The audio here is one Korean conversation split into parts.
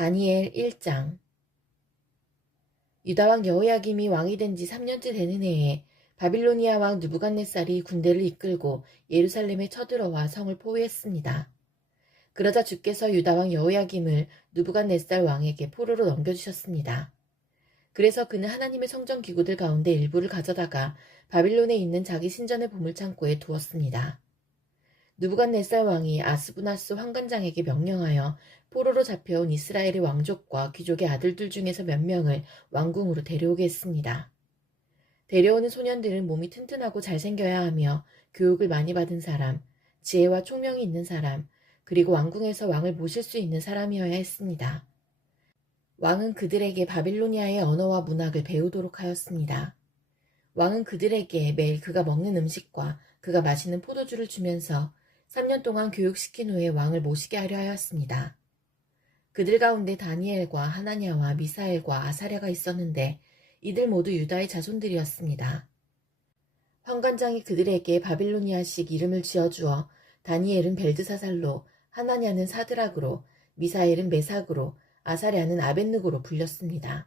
다니엘 1장. 유다왕 여호야김이 왕이 된 지 3년째 되는 해에 바빌로니아 왕 느부갓네살이 군대를 이끌고 예루살렘에 쳐들어와 성을 포위했습니다. 그러자 주께서 유다왕 여호야김을 느부갓네살 왕에게 포로로 넘겨주셨습니다. 그래서 그는 하나님의 성전 기구들 가운데 일부를 가져다가 바빌론에 있는 자기 신전의 보물창고에 두었습니다. 느부갓네살 왕이 아스부나스 환관장에게 명령하여 포로로 잡혀온 이스라엘의 왕족과 귀족의 아들들 중에서 몇 명을 왕궁으로 데려오게 했습니다. 데려오는 소년들은 몸이 튼튼하고 잘생겨야 하며 교육을 많이 받은 사람, 지혜와 총명이 있는 사람, 그리고 왕궁에서 왕을 모실 수 있는 사람이어야 했습니다. 왕은 그들에게 바빌로니아의 언어와 문학을 배우도록 하였습니다. 왕은 그들에게 매일 그가 먹는 음식과 그가 마시는 포도주를 주면서 3년 동안 교육시킨 후에 왕을 모시게 하려 하였습니다. 그들 가운데 다니엘과 하나냐와 미사엘과 아사랴가 있었는데 이들 모두 유다의 자손들이었습니다. 환관장이 그들에게 바빌로니아식 이름을 지어주어 다니엘은 벨드사살로, 하나냐는 사드락으로, 미사엘은 메삭으로, 아사랴는 아벳느고로 불렸습니다.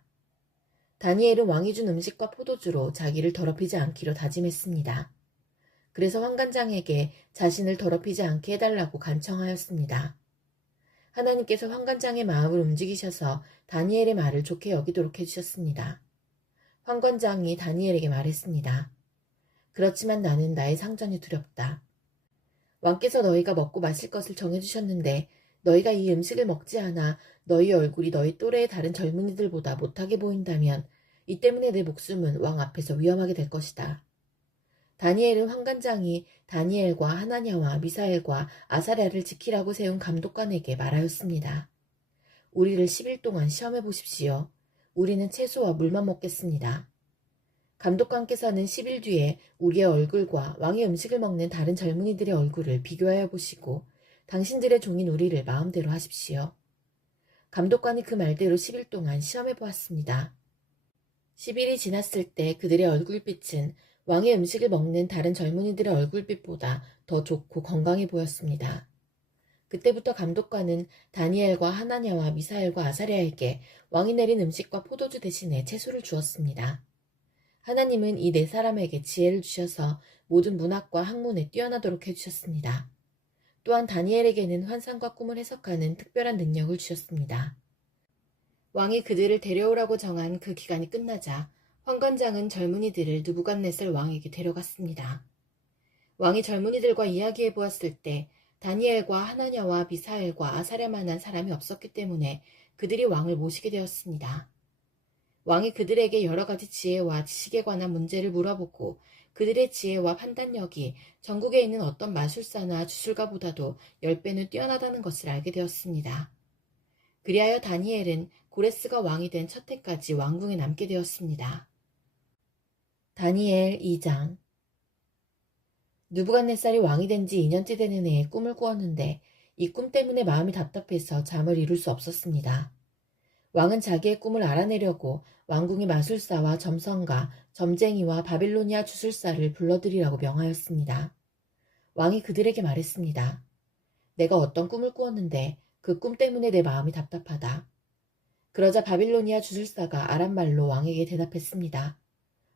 다니엘은 왕이 준 음식과 포도주로 자기를 더럽히지 않기로 다짐했습니다. 그래서 환관장에게 자신을 더럽히지 않게 해달라고 간청하였습니다. 하나님께서 환관장의 마음을 움직이셔서 다니엘의 말을 좋게 여기도록 해주셨습니다. 환관장이 다니엘에게 말했습니다. 그렇지만 나는 나의 상전이 두렵다. 왕께서 너희가 먹고 마실 것을 정해주셨는데 너희가 이 음식을 먹지 않아 너희 얼굴이 너희 또래의 다른 젊은이들보다 못하게 보인다면 이 때문에 내 목숨은 왕 앞에서 위험하게 될 것이다. 다니엘은 환관장이 다니엘과 하나냐와 미사엘과 아사랴를 지키라고 세운 감독관에게 말하였습니다. 우리를 10일 동안 시험해 보십시오. 우리는 채소와 물만 먹겠습니다. 감독관께서는 10일 뒤에 우리의 얼굴과 왕의 음식을 먹는 다른 젊은이들의 얼굴을 비교하여 보시고 당신들의 종인 우리를 마음대로 하십시오. 감독관이 그 말대로 10일 동안 시험해 보았습니다. 10일이 지났을 때 그들의 얼굴빛은 왕의 음식을 먹는 다른 젊은이들의 얼굴빛보다 더 좋고 건강해 보였습니다. 그때부터 감독관은 다니엘과 하나냐와 미사엘과 아사랴에게 왕이 내린 음식과 포도주 대신에 채소를 주었습니다. 하나님은 이 네 사람에게 지혜를 주셔서 모든 문학과 학문에 뛰어나도록 해주셨습니다. 또한 다니엘에게는 환상과 꿈을 해석하는 특별한 능력을 주셨습니다. 왕이 그들을 데려오라고 정한 그 기간이 끝나자 환관장은 젊은이들을 느부갓네살 왕에게 데려갔습니다. 왕이 젊은이들과 이야기해 보았을 때 다니엘과 하나냐와 미사엘과 아사랴만한 사람이 없었기 때문에 그들이 왕을 모시게 되었습니다. 왕이 그들에게 여러 가지 지혜와 지식에 관한 문제를 물어보고 그들의 지혜와 판단력이 전국에 있는 어떤 마술사나 주술가보다도 10배는 뛰어나다는 것을 알게 되었습니다. 그리하여 다니엘은 고레스가 왕이 된 첫 해까지 왕궁에 남게 되었습니다. 다니엘 2장. 느부갓네살이 왕이 된 지 2년째 되는 해에 꿈을 꾸었는데 이 꿈 때문에 마음이 답답해서 잠을 이룰 수 없었습니다. 왕은 자기의 꿈을 알아내려고 왕궁의 마술사와 점성가, 점쟁이와 바빌로니아 주술사를 불러들이라고 명하였습니다. 왕이 그들에게 말했습니다. 내가 어떤 꿈을 꾸었는데 그 꿈 때문에 내 마음이 답답하다. 그러자 바빌로니아 주술사가 아람말로 왕에게 대답했습니다.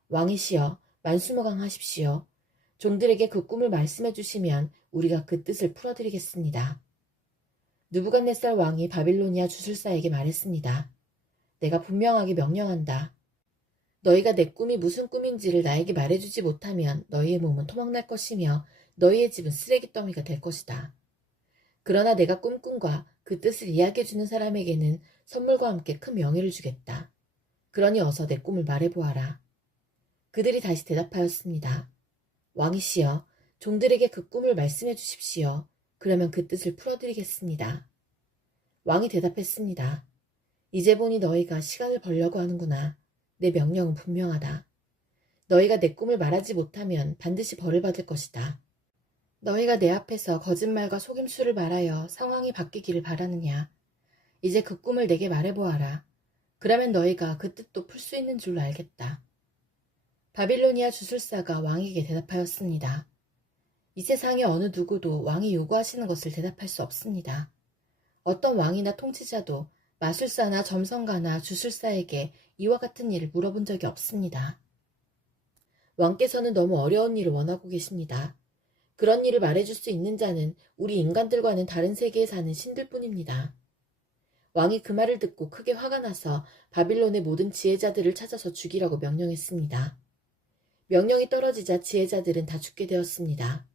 왕이시여, 만수무강하십시오. 종들에게 그 꿈을 말씀해 주시면 우리가 그 뜻을 풀어드리겠습니다. 느부갓네살 왕이 바빌로니아 주술사에게 말했습니다. 내가 분명하게 명령한다. 너희가 내 꿈이 무슨 꿈인지를 나에게 말해주지 못하면 너희의 몸은 토막날 것이며 너희의 집은 쓰레기 더미가 될 것이다. 그러나 내가 꿈꾼과 그 뜻을 이야기해주는 사람에게는 선물과 함께 큰 명예를 주겠다. 그러니 어서 내 꿈을 말해보아라. 그들이 다시 대답하였습니다. 왕이시여, 종들에게 그 꿈을 말씀해 주십시오. 그러면 그 뜻을 풀어드리겠습니다. 왕이 대답했습니다. 이제 보니 너희가 시간을 벌려고 하는구나. 내 명령은 분명하다. 너희가 내 꿈을 말하지 못하면 반드시 벌을 받을 것이다. 너희가 내 앞에서 거짓말과 속임수를 말하여 상황이 바뀌기를 바라느냐. 이제 그 꿈을 내게 말해보아라. 그러면 너희가 그 뜻도 풀 수 있는 줄로 알겠다. 바빌로니아 주술사가 왕에게 대답하였습니다. 이 세상의 어느 누구도 왕이 요구하시는 것을 대답할 수 없습니다. 어떤 왕이나 통치자도 마술사나 점성가나 주술사에게 이와 같은 일을 물어본 적이 없습니다. 왕께서는 너무 어려운 일을 원하고 계십니다. 그런 일을 말해줄 수 있는 자는 우리 인간들과는 다른 세계에 사는 신들뿐입니다. 왕이 그 말을 듣고 크게 화가 나서 바빌론의 모든 지혜자들을 찾아서 죽이라고 명령했습니다. 명령이 떨어지자 지혜자들은 다 죽게 되었습니다.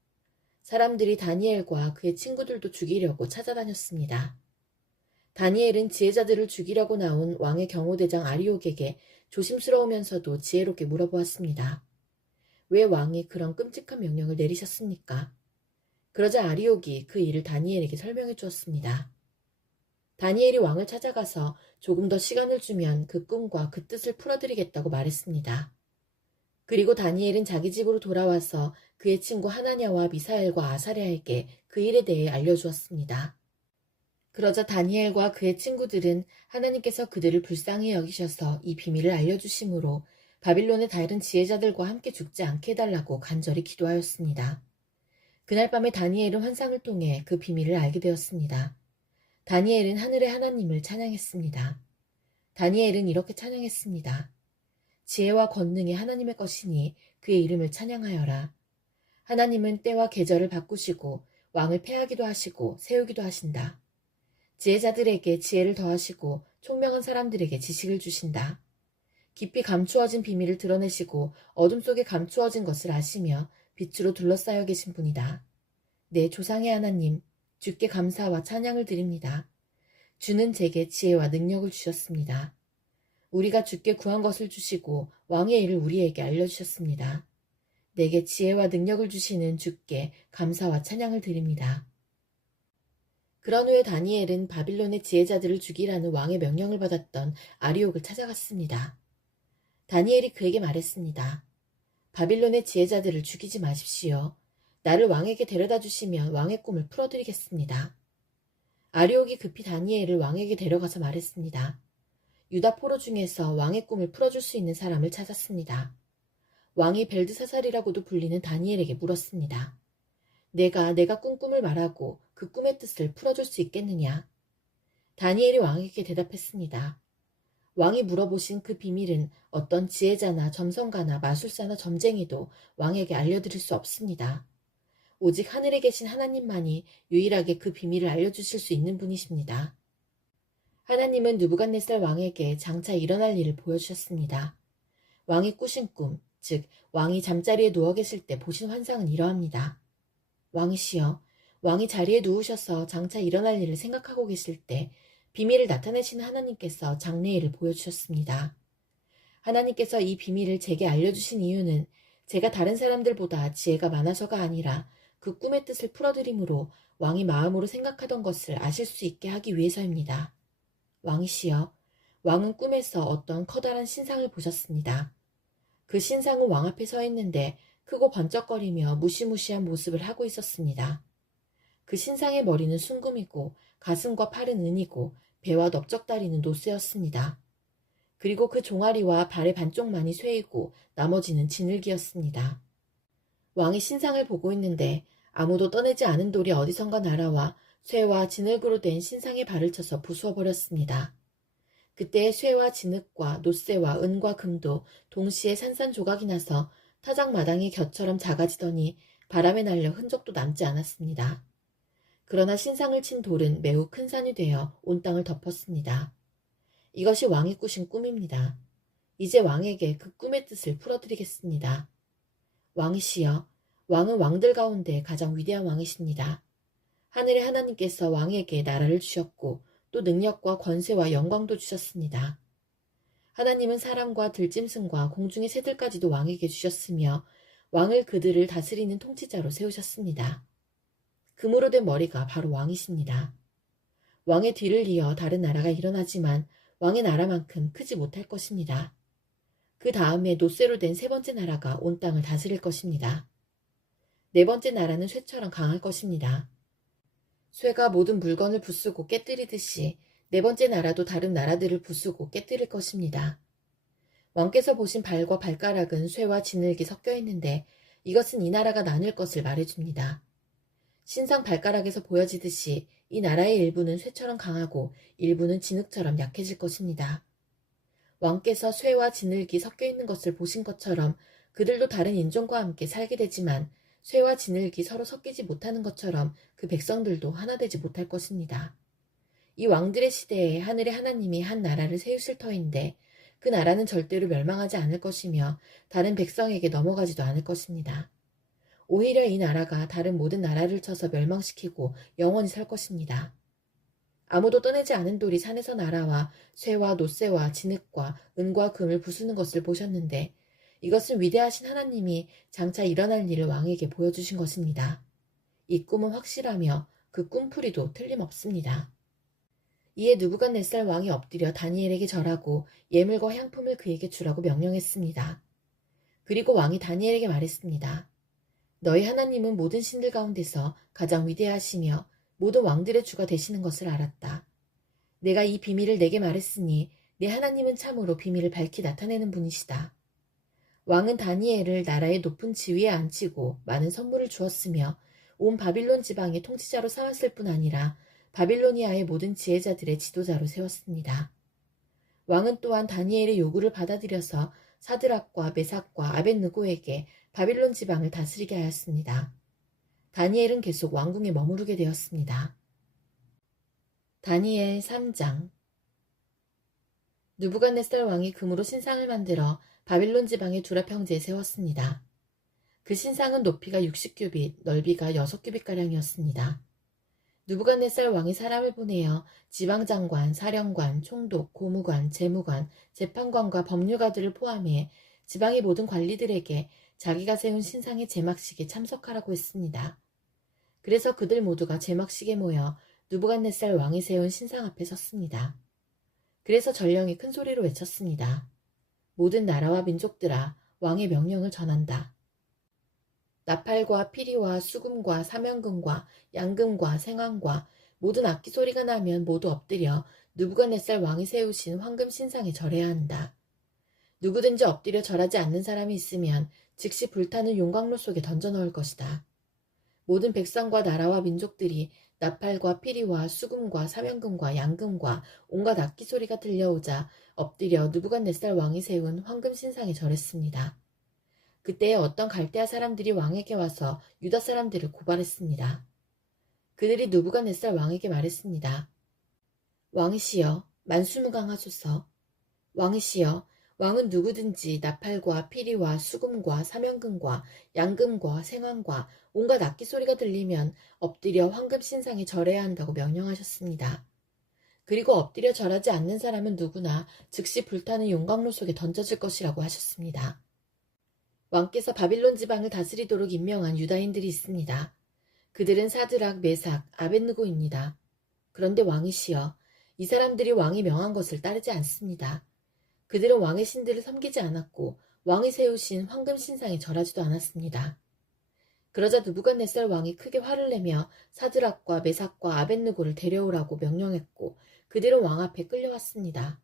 사람들이 다니엘과 그의 친구들도 죽이려고 찾아다녔습니다. 다니엘은 지혜자들을 죽이려고 나온 왕의 경호대장 아리옥에게 조심스러우면서도 지혜롭게 물어보았습니다. 왜 왕이 그런 끔찍한 명령을 내리셨습니까? 그러자 아리옥이 그 일을 다니엘에게 설명해 주었습니다. 다니엘이 왕을 찾아가서 조금 더 시간을 주면 그 꿈과 그 뜻을 풀어드리겠다고 말했습니다. 그리고 다니엘은 자기 집으로 돌아와서 그의 친구 하나냐와 미사엘과 아사랴에게 그 일에 대해 알려주었습니다. 그러자 다니엘과 그의 친구들은 하나님께서 그들을 불쌍히 여기셔서 이 비밀을 알려주심으로 바빌론의 다른 지혜자들과 함께 죽지 않게 해달라고 간절히 기도하였습니다. 그날 밤에 다니엘은 환상을 통해 그 비밀을 알게 되었습니다. 다니엘은 하늘의 하나님을 찬양했습니다. 다니엘은 이렇게 찬양했습니다. 지혜와 권능이 하나님의 것이니 그의 이름을 찬양하여라. 하나님은 때와 계절을 바꾸시고 왕을 패하기도 하시고 세우기도 하신다. 지혜자들에게 지혜를 더하시고 총명한 사람들에게 지식을 주신다. 깊이 감추어진 비밀을 드러내시고 어둠 속에 감추어진 것을 아시며 빛으로 둘러싸여 계신 분이다. 내 조상의 하나님, 주께 감사와 찬양을 드립니다. 주는 제게 지혜와 능력을 주셨습니다. 우리가 주께 구한 것을 주시고 왕의 일을 우리에게 알려주셨습니다. 내게 지혜와 능력을 주시는 주께 감사와 찬양을 드립니다. 그런 후에 다니엘은 바빌론의 지혜자들을 죽이라는 왕의 명령을 받았던 아리옥을 찾아갔습니다. 다니엘이 그에게 말했습니다. 바빌론의 지혜자들을 죽이지 마십시오. 나를 왕에게 데려다 주시면 왕의 꿈을 풀어드리겠습니다. 아리옥이 급히 다니엘을 왕에게 데려가서 말했습니다. 유다 포로 중에서 왕의 꿈을 풀어줄 수 있는 사람을 찾았습니다. 왕이 벨드사살이라고도 불리는 다니엘에게 물었습니다. 내가 꿈을 말하고 그 꿈의 뜻을 풀어줄 수 있겠느냐? 다니엘이 왕에게 대답했습니다. 왕이 물어보신 그 비밀은 어떤 지혜자나 점성가나 마술사나 점쟁이도 왕에게 알려드릴 수 없습니다. 오직 하늘에 계신 하나님만이 유일하게 그 비밀을 알려주실 수 있는 분이십니다. 하나님은 느부갓네살 왕에게 장차 일어날 일을 보여주셨습니다. 왕이 꾸신 꿈, 즉 왕이 잠자리에 누워 계실 때 보신 환상은 이러합니다. 왕이시여, 왕이 자리에 누우셔서 장차 일어날 일을 생각하고 계실 때 비밀을 나타내시는 하나님께서 장래일을 보여주셨습니다. 하나님께서 이 비밀을 제게 알려주신 이유는 제가 다른 사람들보다 지혜가 많아서가 아니라 그 꿈의 뜻을 풀어드림으로 왕이 마음으로 생각하던 것을 아실 수 있게 하기 위해서입니다. 왕이시여, 왕은 꿈에서 어떤 커다란 신상을 보셨습니다. 그 신상은 왕 앞에 서 있는데 크고 번쩍거리며 무시무시한 모습을 하고 있었습니다. 그 신상의 머리는 순금이고 가슴과 팔은 은이고 배와 넓적다리는 노쇠였습니다. 그리고 그 종아리와 발의 반쪽만이 쇠이고 나머지는 진흙이었습니다. 왕이 신상을 보고 있는데 아무도 떠내지 않은 돌이 어디선가 날아와 쇠와 진흙으로 된 신상의 발을 쳐서 부수어버렸습니다. 그때 쇠와 진흙과 노쇠와 은과 금도 동시에 산산조각이 나서 타작 마당이 곁처럼 작아지더니 바람에 날려 흔적도 남지 않았습니다. 그러나 신상을 친 돌은 매우 큰 산이 되어 온 땅을 덮었습니다. 이것이 왕이 꾸신 꿈입니다. 이제 왕에게 그 꿈의 뜻을 풀어드리겠습니다. 왕이시여, 왕은 왕들 가운데 가장 위대한 왕이십니다. 하늘의 하나님께서 왕에게 나라를 주셨고 또 능력과 권세와 영광도 주셨습니다. 하나님은 사람과 들짐승과 공중의 새들까지도 왕에게 주셨으며 왕을 그들을 다스리는 통치자로 세우셨습니다. 금으로 된 머리가 바로 왕이십니다. 왕의 뒤를 이어 다른 나라가 일어나지만 왕의 나라만큼 크지 못할 것입니다. 그 다음에 노쇠로 된 세 번째 나라가 온 땅을 다스릴 것입니다. 네 번째 나라는 쇠처럼 강할 것입니다. 쇠가 모든 물건을 부수고 깨뜨리듯이 네 번째 나라도 다른 나라들을 부수고 깨뜨릴 것입니다. 왕께서 보신 발과 발가락은 쇠와 진흙이 섞여 있는데 이것은 이 나라가 나뉠 것을 말해줍니다. 신상 발가락에서 보여지듯이 이 나라의 일부는 쇠처럼 강하고 일부는 진흙처럼 약해질 것입니다. 왕께서 쇠와 진흙이 섞여 있는 것을 보신 것처럼 그들도 다른 인종과 함께 살게 되지만 쇠와 진흙이 서로 섞이지 못하는 것처럼 그 백성들도 하나 되지 못할 것입니다. 이 왕들의 시대에 하늘의 하나님이 한 나라를 세우실 터인데 그 나라는 절대로 멸망하지 않을 것이며 다른 백성에게 넘어가지도 않을 것입니다. 오히려 이 나라가 다른 모든 나라를 쳐서 멸망시키고 영원히 살 것입니다. 아무도 떠내지 않은 돌이 산에서 날아와 쇠와 노쇠와 진흙과 은과 금을 부수는 것을 보셨는데 이것은 위대하신 하나님이 장차 일어날 일을 왕에게 보여주신 것입니다. 이 꿈은 확실하며 그 꿈풀이도 틀림없습니다. 이에 느부갓네살 왕이 엎드려 다니엘에게 절하고 예물과 향품을 그에게 주라고 명령했습니다. 그리고 왕이 다니엘에게 말했습니다. 너희 하나님은 모든 신들 가운데서 가장 위대하시며 모든 왕들의 주가 되시는 것을 알았다. 내가 이 비밀을 내게 말했으니 내 하나님은 참으로 비밀을 밝히 나타내는 분이시다. 왕은 다니엘을 나라의 높은 지위에 앉히고 많은 선물을 주었으며 온 바빌론 지방의 통치자로 삼았을 뿐 아니라 바빌로니아의 모든 지혜자들의 지도자로 세웠습니다. 왕은 또한 다니엘의 요구를 받아들여서 사드락과 메삭과 아벳느고에게 바빌론 지방을 다스리게 하였습니다. 다니엘은 계속 왕궁에 머무르게 되었습니다. 다니엘 3장. 느부갓네살 왕이 금으로 신상을 만들어 바빌론 지방의 두라 평지에 세웠습니다. 그 신상은 높이가 60규빗, 넓이가 6규빗가량이었습니다. 느부갓네살 왕이 사람을 보내어 지방장관, 사령관, 총독, 고무관, 재무관, 재판관과 법률가들을 포함해 지방의 모든 관리들에게 자기가 세운 신상의 제막식에 참석하라고 했습니다. 그래서 그들 모두가 제막식에 모여 느부갓네살 왕이 세운 신상 앞에 섰습니다. 그래서 전령이 큰 소리로 외쳤습니다. 모든 나라와 민족들아, 왕의 명령을 전한다. 나팔과 피리와 수금과 사면금과 양금과 생황과 모든 악기 소리가 나면 모두 엎드려 느부갓네살 왕이 세우신 황금 신상에 절해야 한다. 누구든지 엎드려 절하지 않는 사람이 있으면 즉시 불타는 용광로 속에 던져 넣을 것이다. 모든 백성과 나라와 민족들이 나팔과 피리와 수금과 사면금과 양금과 온갖 악기 소리가 들려오자 엎드려 느부갓네살 왕이 세운 황금 신상에 절했습니다. 그때에 어떤 갈대아 사람들이 왕에게 와서 유다 사람들을 고발했습니다. 그들이 느부갓네살 왕에게 말했습니다. 왕이시여, 만수무강하소서. 왕이시여, 왕은 누구든지 나팔과 피리와 수금과 사면금과 양금과 생황과 온갖 악기 소리가 들리면 엎드려 황금 신상에 절해야 한다고 명령하셨습니다. 그리고 엎드려 절하지 않는 사람은 누구나 즉시 불타는 용광로 속에 던져질 것이라고 하셨습니다. 왕께서 바빌론 지방을 다스리도록 임명한 유다인들이 있습니다. 그들은 사드락, 메삭, 아벳느고입니다. 그런데 왕이시여, 이 사람들이 왕이 명한 것을 따르지 않습니다. 그들은 왕의 신들을 섬기지 않았고 왕이 세우신 황금 신상에 절하지도 않았습니다. 그러자 느부갓네살 왕이 크게 화를 내며 사드락과 메삭과 아벳느고를 데려오라고 명령했고 그들은 왕 앞에 끌려왔습니다.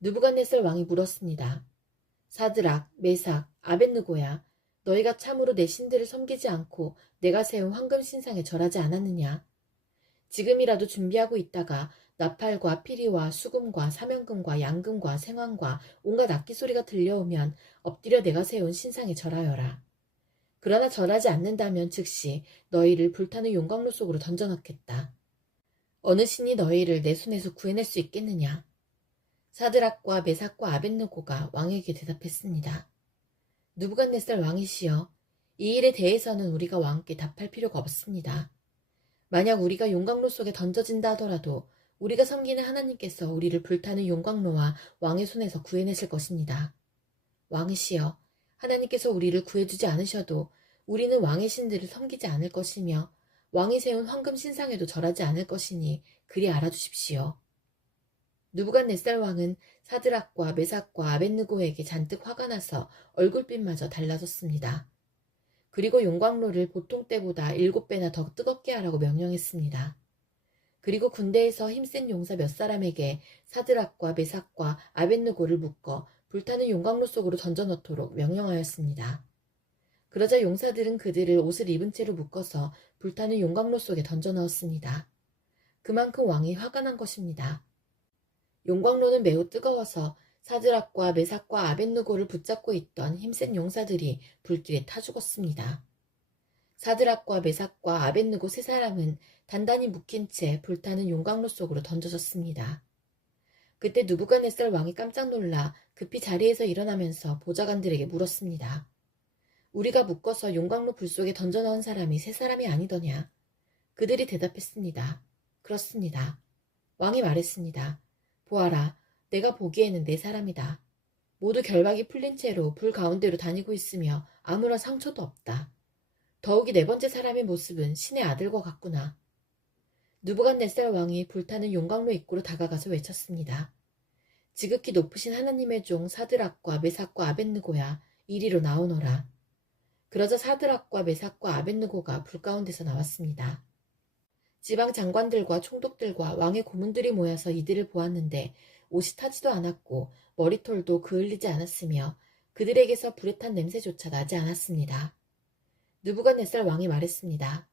느부갓네살 왕이 물었습니다. 사드락, 메삭, 아벳느고야, 너희가 참으로 내 신들을 섬기지 않고 내가 세운 황금 신상에 절하지 않았느냐? 지금이라도 준비하고 있다가 나팔과 피리와 수금과 사면금과 양금과 생황과 온갖 악기 소리가 들려오면 엎드려 내가 세운 신상에 절하여라. 그러나 절하지 않는다면 즉시 너희를 불타는 용광로 속으로 던져넣겠다. 어느 신이 너희를 내 손에서 구해낼 수 있겠느냐? 사드락과 메삭과 아벳느고가 왕에게 대답했습니다. 느부갓네살 왕이시여, 이 일에 대해서는 우리가 왕께 답할 필요가 없습니다. 만약 우리가 용광로 속에 던져진다 하더라도 우리가 섬기는 하나님께서 우리를 불타는 용광로와 왕의 손에서 구해내실 것입니다. 왕이시여, 하나님께서 우리를 구해주지 않으셔도 우리는 왕의 신들을 섬기지 않을 것이며 왕이 세운 황금 신상에도 절하지 않을 것이니 그리 알아주십시오. 느부갓네살 왕은 사드락과 메삭과 아벳느고에게 잔뜩 화가 나서 얼굴빛마저 달라졌습니다. 그리고 용광로를 보통 때보다 7배나 더 뜨겁게 하라고 명령했습니다. 그리고 군대에서 힘센 용사 몇 사람에게 사드락과 메삭과 아벳느고를 묶어 불타는 용광로 속으로 던져 넣도록 명령하였습니다. 그러자 용사들은 그들을 옷을 입은 채로 묶어서 불타는 용광로 속에 던져 넣었습니다. 그만큼 왕이 화가 난 것입니다. 용광로는 매우 뜨거워서 사드락과 메삭과 아벳느고를 붙잡고 있던 힘센 용사들이 불길에 타 죽었습니다. 사드락과 메삭과 아벳느고 세 사람은 단단히 묶인 채 불타는 용광로 속으로 던져졌습니다. 그때 느부갓네살 왕이 깜짝 놀라 급히 자리에서 일어나면서 보좌관들에게 물었습니다. 우리가 묶어서 용광로 불 속에 던져 넣은 사람이 세 사람이 아니더냐? 그들이 대답했습니다. 그렇습니다. 왕이 말했습니다. 보아라, 내가 보기에는 네 사람이다. 모두 결박이 풀린 채로 불 가운데로 다니고 있으며 아무런 상처도 없다. 더욱이 네 번째 사람의 모습은 신의 아들과 같구나. 느부갓네살 왕이 불타는 용광로 입구로 다가가서 외쳤습니다. 지극히 높으신 하나님의 종 사드락과 메삭과 아벳느고야, 이리로 나오너라. 그러자 사드락과 메삭과 아벳느고가 불 가운데서 나왔습니다. 지방 장관들과 총독들과 왕의 고문들이 모여서 이들을 보았는데 옷이 타지도 않았고 머리털도 그을리지 않았으며 그들에게서 불에 탄 냄새조차 나지 않았습니다. 느부갓네살 왕이 말했습니다.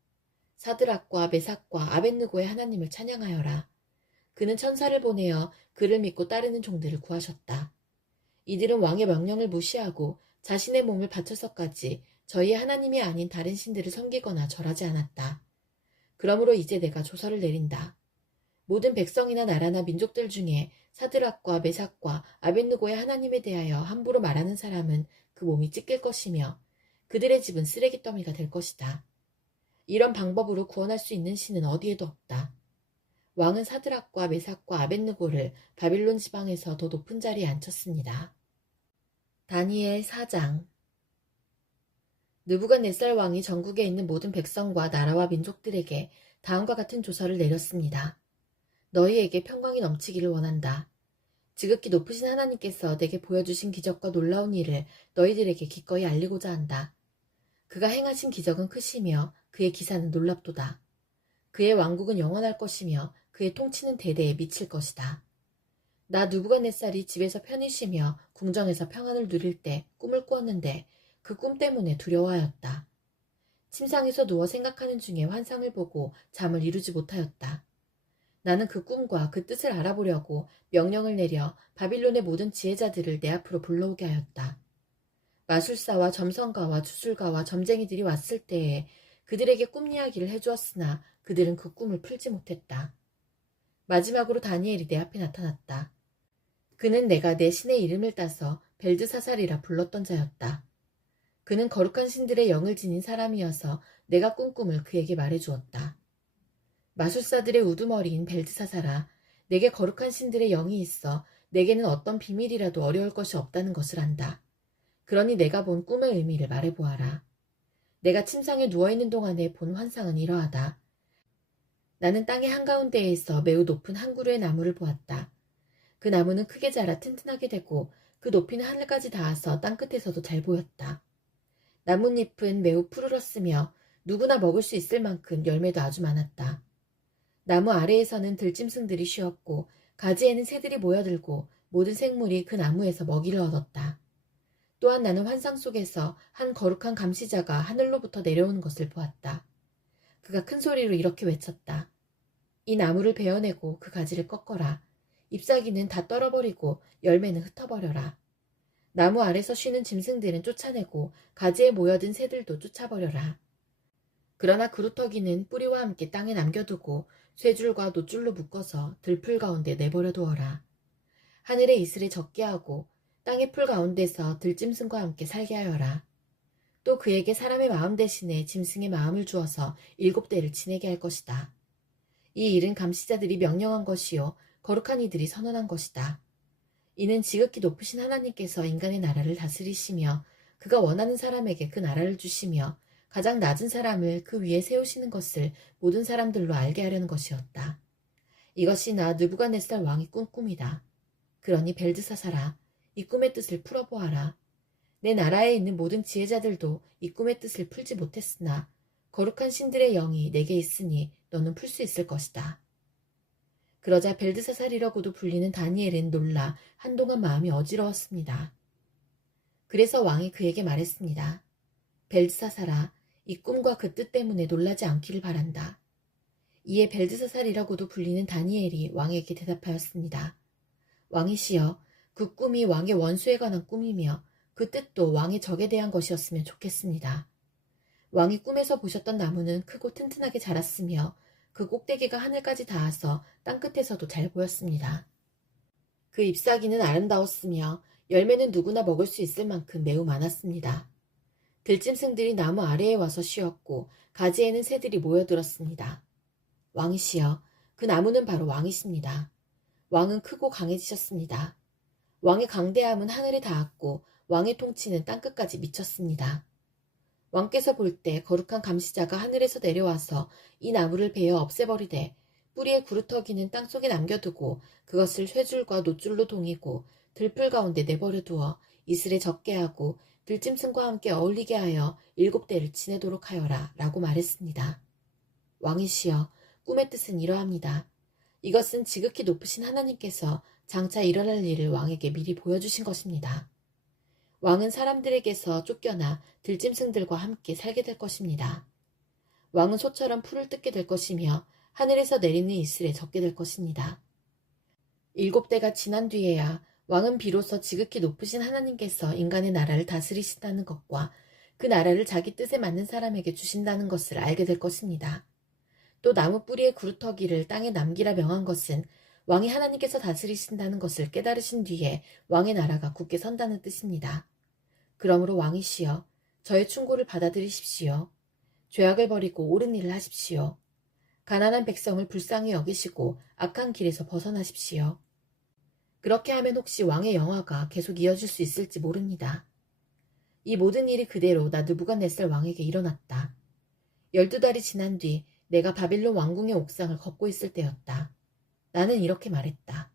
사드락과 메삭과 아벳느고의 하나님을 찬양하여라. 그는 천사를 보내어 그를 믿고 따르는 종들을 구하셨다. 이들은 왕의 명령을 무시하고 자신의 몸을 바쳐서까지 저희의 하나님이 아닌 다른 신들을 섬기거나 절하지 않았다. 그러므로 이제 내가 조서를 내린다. 모든 백성이나 나라나 민족들 중에 사드락과 메삭과 아벳느고의 하나님에 대하여 함부로 말하는 사람은 그 몸이 찢길 것이며 그들의 집은 쓰레기 더미가 될 것이다. 이런 방법으로 구원할 수 있는 신은 어디에도 없다. 왕은 사드락과 메삭과 아벳느고를 바빌론 지방에서 더 높은 자리에 앉혔습니다. 다니엘 4장. 느부갓네살 왕이 전국에 있는 모든 백성과 나라와 민족들에게 다음과 같은 조서를 내렸습니다. 너희에게 평강이 넘치기를 원한다. 지극히 높으신 하나님께서 내게 보여주신 기적과 놀라운 일을 너희들에게 기꺼이 알리고자 한다. 그가 행하신 기적은 크시며 그의 기사는 놀랍도다. 그의 왕국은 영원할 것이며 그의 통치는 대대에 미칠 것이다. 나 느부갓네살이 집에서 편히 쉬며 궁정에서 평안을 누릴 때 꿈을 꾸었는데 그 꿈 때문에 두려워하였다. 침상에서 누워 생각하는 중에 환상을 보고 잠을 이루지 못하였다. 나는 그 꿈과 그 뜻을 알아보려고 명령을 내려 바빌론의 모든 지혜자들을 내 앞으로 불러오게 하였다. 마술사와 점성가와 주술가와 점쟁이들이 왔을 때에 그들에게 꿈 이야기를 해주었으나 그들은 그 꿈을 풀지 못했다. 마지막으로 다니엘이 내 앞에 나타났다. 그는 내가 내 신의 이름을 따서 벨드사살이라 불렀던 자였다. 그는 거룩한 신들의 영을 지닌 사람이어서 내가 꾼 꿈을 그에게 말해주었다. 마술사들의 우두머리인 벨드사살아, 내게 거룩한 신들의 영이 있어 내게는 어떤 비밀이라도 어려울 것이 없다는 것을 안다. 그러니 내가 본 꿈의 의미를 말해보아라. 내가 침상에 누워있는 동안에 본 환상은 이러하다. 나는 땅의 한가운데에서 매우 높은 한 그루의 나무를 보았다. 그 나무는 크게 자라 튼튼하게 되고 그 높이는 하늘까지 닿아서 땅끝에서도 잘 보였다. 나뭇잎은 매우 푸르렀으며 누구나 먹을 수 있을 만큼 열매도 아주 많았다. 나무 아래에서는 들짐승들이 쉬었고 가지에는 새들이 모여들고 모든 생물이 그 나무에서 먹이를 얻었다. 또한 나는 환상 속에서 한 거룩한 감시자가 하늘로부터 내려오는 것을 보았다. 그가 큰 소리로 이렇게 외쳤다. 이 나무를 베어내고 그 가지를 꺾어라. 잎사귀는 다 떨어버리고 열매는 흩어버려라. 나무 아래서 쉬는 짐승들은 쫓아내고 가지에 모여든 새들도 쫓아버려라. 그러나 그루터기는 뿌리와 함께 땅에 남겨두고 쇠줄과 노줄로 묶어서 들풀 가운데 내버려 두어라. 하늘의 이슬에 젖게 하고 땅의 풀 가운데서 들짐승과 함께 살게 하여라. 또 그에게 사람의 마음 대신에 짐승의 마음을 주어서 7대를 지내게 할 것이다. 이 일은 감시자들이 명령한 것이요 거룩한 이들이 선언한 것이다. 이는 지극히 높으신 하나님께서 인간의 나라를 다스리시며 그가 원하는 사람에게 그 나라를 주시며 가장 낮은 사람을 그 위에 세우시는 것을 모든 사람들로 알게 하려는 것이었다. 이것이 나 느부갓네살 왕이 꾼 꿈이다. 그러니 벨드사살아, 이 꿈의 뜻을 풀어보아라. 내 나라에 있는 모든 지혜자들도 이 꿈의 뜻을 풀지 못했으나 거룩한 신들의 영이 내게 있으니 너는 풀 수 있을 것이다. 그러자 벨드사살이라고도 불리는 다니엘은 놀라 한동안 마음이 어지러웠습니다. 그래서 왕이 그에게 말했습니다. 벨드사살아, 이 꿈과 그 뜻 때문에 놀라지 않기를 바란다. 이에 벨드사살이라고도 불리는 다니엘이 왕에게 대답하였습니다. 왕이시여, 그 꿈이 왕의 원수에 관한 꿈이며 그 뜻도 왕의 적에 대한 것이었으면 좋겠습니다. 왕이 꿈에서 보셨던 나무는 크고 튼튼하게 자랐으며 그 꼭대기가 하늘까지 닿아서 땅끝에서도 잘 보였습니다. 그 잎사귀는 아름다웠으며 열매는 누구나 먹을 수 있을 만큼 매우 많았습니다. 들짐승들이 나무 아래에 와서 쉬었고 가지에는 새들이 모여들었습니다. 왕이시여, 그 나무는 바로 왕이십니다. 왕은 크고 강해지셨습니다. 왕의 강대함은 하늘에 닿았고 왕의 통치는 땅끝까지 미쳤습니다. 왕께서 볼 때 거룩한 감시자가 하늘에서 내려와서 이 나무를 베어 없애버리되 뿌리의 구루터기는 땅속에 남겨두고 그것을 쇠줄과 노줄로 동이고 들풀 가운데 내버려 두어 이슬에 젖게 하고 들짐승과 함께 어울리게 하여 7대를 지내도록 하여라 라고 말했습니다. 왕이시여, 꿈의 뜻은 이러합니다. 이것은 지극히 높으신 하나님께서 장차 일어날 일을 왕에게 미리 보여주신 것입니다. 왕은 사람들에게서 쫓겨나 들짐승들과 함께 살게 될 것입니다. 왕은 소처럼 풀을 뜯게 될 것이며 하늘에서 내리는 이슬에 젖게 될 것입니다. 7대가 지난 뒤에야 왕은 비로소 지극히 높으신 하나님께서 인간의 나라를 다스리신다는 것과 그 나라를 자기 뜻에 맞는 사람에게 주신다는 것을 알게 될 것입니다. 또 나무 뿌리의 구루터기를 땅에 남기라 명한 것은 왕이 하나님께서 다스리신다는 것을 깨달으신 뒤에 왕의 나라가 굳게 선다는 뜻입니다. 그러므로 왕이시여, 저의 충고를 받아들이십시오. 죄악을 버리고 옳은 일을 하십시오. 가난한 백성을 불쌍히 여기시고 악한 길에서 벗어나십시오. 그렇게 하면 혹시 왕의 영화가 계속 이어질 수 있을지 모릅니다. 이 모든 일이 그대로 느부갓네살 왕에게 일어났다. 12달이 지난 뒤 내가 바빌론 왕궁의 옥상을 걷고 있을 때였다. 나는 이렇게 말했다.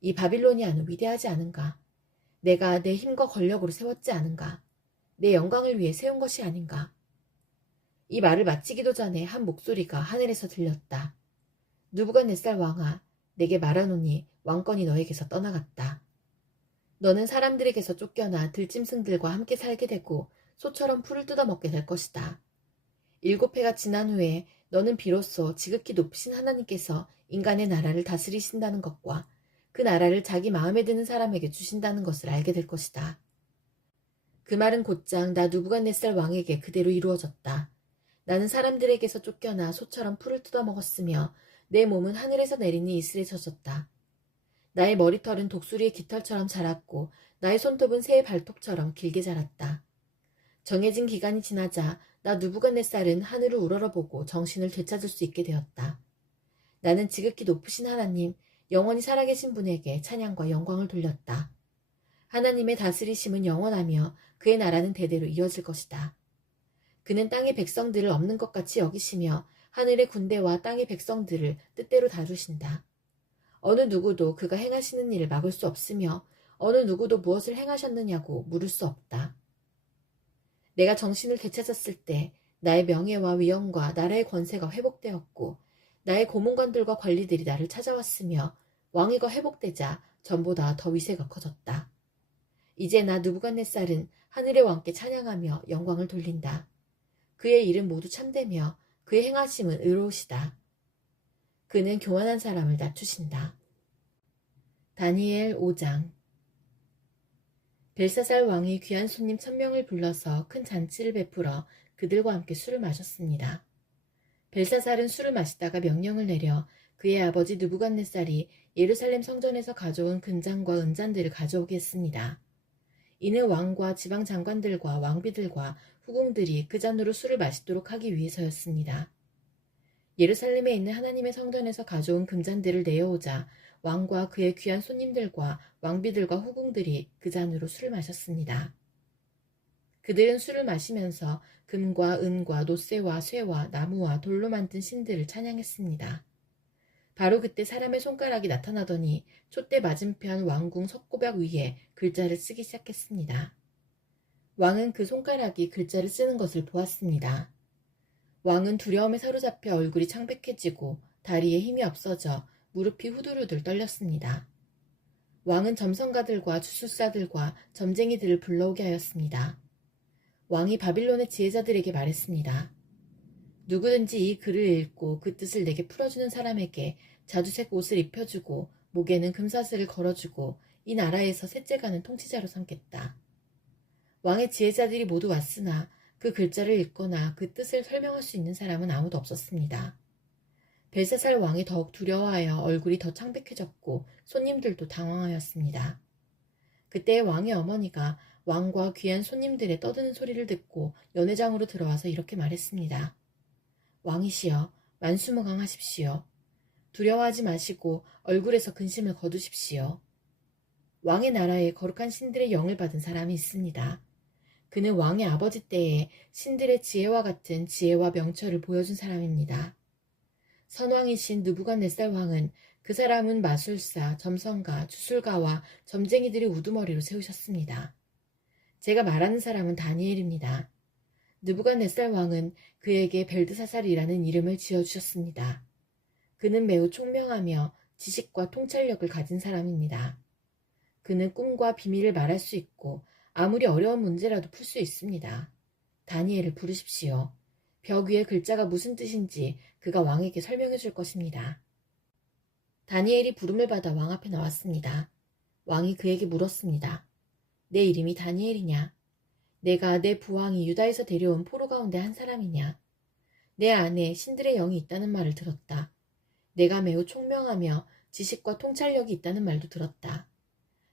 이 바빌로니아는 위대하지 않은가? 내가 내 힘과 권력으로 세웠지 않은가? 내 영광을 위해 세운 것이 아닌가? 이 말을 마치기도 전에 한 목소리가 하늘에서 들렸다. 느부갓네살 왕아, 내게 말하노니 왕권이 너에게서 떠나갔다. 너는 사람들에게서 쫓겨나 들짐승들과 함께 살게 되고 소처럼 풀을 뜯어먹게 될 것이다. 7회가 지난 후에 너는 비로소 지극히 높으신 하나님께서 인간의 나라를 다스리신다는 것과 그 나라를 자기 마음에 드는 사람에게 주신다는 것을 알게 될 것이다. 그 말은 곧장 느부갓네살 왕에게 그대로 이루어졌다. 나는 사람들에게서 쫓겨나 소처럼 풀을 뜯어먹었으며 내 몸은 하늘에서 내리는 이슬에 젖었다. 나의 머리털은 독수리의 깃털처럼 자랐고 나의 손톱은 새의 발톱처럼 길게 자랐다. 정해진 기간이 지나자 느부갓네살은 하늘을 우러러보고 정신을 되찾을 수 있게 되었다. 나는 지극히 높으신 하나님, 영원히 살아계신 분에게 찬양과 영광을 돌렸다. 하나님의 다스리심은 영원하며 그의 나라는 대대로 이어질 것이다. 그는 땅의 백성들을 없는 것 같이 여기시며 하늘의 군대와 땅의 백성들을 뜻대로 다루신다. 어느 누구도 그가 행하시는 일을 막을 수 없으며 어느 누구도 무엇을 행하셨느냐고 물을 수 없다. 내가 정신을 되찾았을 때 나의 명예와 위엄과 나라의 권세가 회복되었고 나의 고문관들과 관리들이 나를 찾아왔으며 왕위가 회복되자 전보다 더 위세가 커졌다. 이제 느부갓네살은 하늘의 왕께 찬양하며 영광을 돌린다. 그의 일은 모두 참되며 그의 행하심은 의로우시다. 그는 교만한 사람을 낮추신다. 다니엘 5장. 벨사살 왕이 귀한 손님 1000명을 불러서 큰 잔치를 베풀어 그들과 함께 술을 마셨습니다. 벨사살은 술을 마시다가 명령을 내려 그의 아버지 느부갓네살이 예루살렘 성전에서 가져온 금잔과 은잔들을 가져오게 했습니다. 이는 왕과 지방 장관들과 왕비들과 후궁들이 그 잔으로 술을 마시도록 하기 위해서였습니다. 예루살렘에 있는 하나님의 성전에서 가져온 금잔들을 내어오자 왕과 그의 귀한 손님들과 왕비들과 후궁들이 그 잔으로 술을 마셨습니다. 그들은 술을 마시면서 금과 은과 노쇠와 쇠와 나무와 돌로 만든 신들을 찬양했습니다. 바로 그때 사람의 손가락이 나타나더니 촛대 맞은편 왕궁 석고벽 위에 글자를 쓰기 시작했습니다. 왕은 그 손가락이 글자를 쓰는 것을 보았습니다. 왕은 두려움에 사로잡혀 얼굴이 창백해지고 다리에 힘이 없어져 무릎이 후들후들 떨렸습니다. 왕은 점성가들과 주술사들과 점쟁이들을 불러오게 하였습니다. 왕이 바빌론의 지혜자들에게 말했습니다. 누구든지 이 글을 읽고 그 뜻을 내게 풀어주는 사람에게 자주색 옷을 입혀주고 목에는 금사슬을 걸어주고 이 나라에서 셋째가는 통치자로 삼겠다. 왕의 지혜자들이 모두 왔으나 그 글자를 읽거나 그 뜻을 설명할 수 있는 사람은 아무도 없었습니다. 벨사살 왕이 더욱 두려워하여 얼굴이 더 창백해졌고 손님들도 당황하였습니다. 그때 왕의 어머니가 왕과 귀한 손님들의 떠드는 소리를 듣고 연회장으로 들어와서 이렇게 말했습니다. 왕이시여, 만수무강하십시오. 두려워하지 마시고 얼굴에서 근심을 거두십시오. 왕의 나라에 거룩한 신들의 영을 받은 사람이 있습니다. 그는 왕의 아버지 때에 신들의 지혜와 같은 지혜와 명철을 보여준 사람입니다. 선왕이신 느부갓네살 왕은 그 사람은 마술사, 점성가, 주술가와 점쟁이들의 우두머리로 세우셨습니다. 제가 말하는 사람은 다니엘입니다. 느부갓네살 왕은 그에게 벨드사살이라는 이름을 지어주셨습니다. 그는 매우 총명하며 지식과 통찰력을 가진 사람입니다. 그는 꿈과 비밀을 말할 수 있고 아무리 어려운 문제라도 풀 수 있습니다. 다니엘을 부르십시오. 벽 위에 글자가 무슨 뜻인지 그가 왕에게 설명해 줄 것입니다. 다니엘이 부름을 받아 왕 앞에 나왔습니다. 왕이 그에게 물었습니다. 내 이름이 다니엘이냐? 내가 내 부왕이 유다에서 데려온 포로 가운데 한 사람이냐? 내 안에 신들의 영이 있다는 말을 들었다. 내가 매우 총명하며 지식과 통찰력이 있다는 말도 들었다.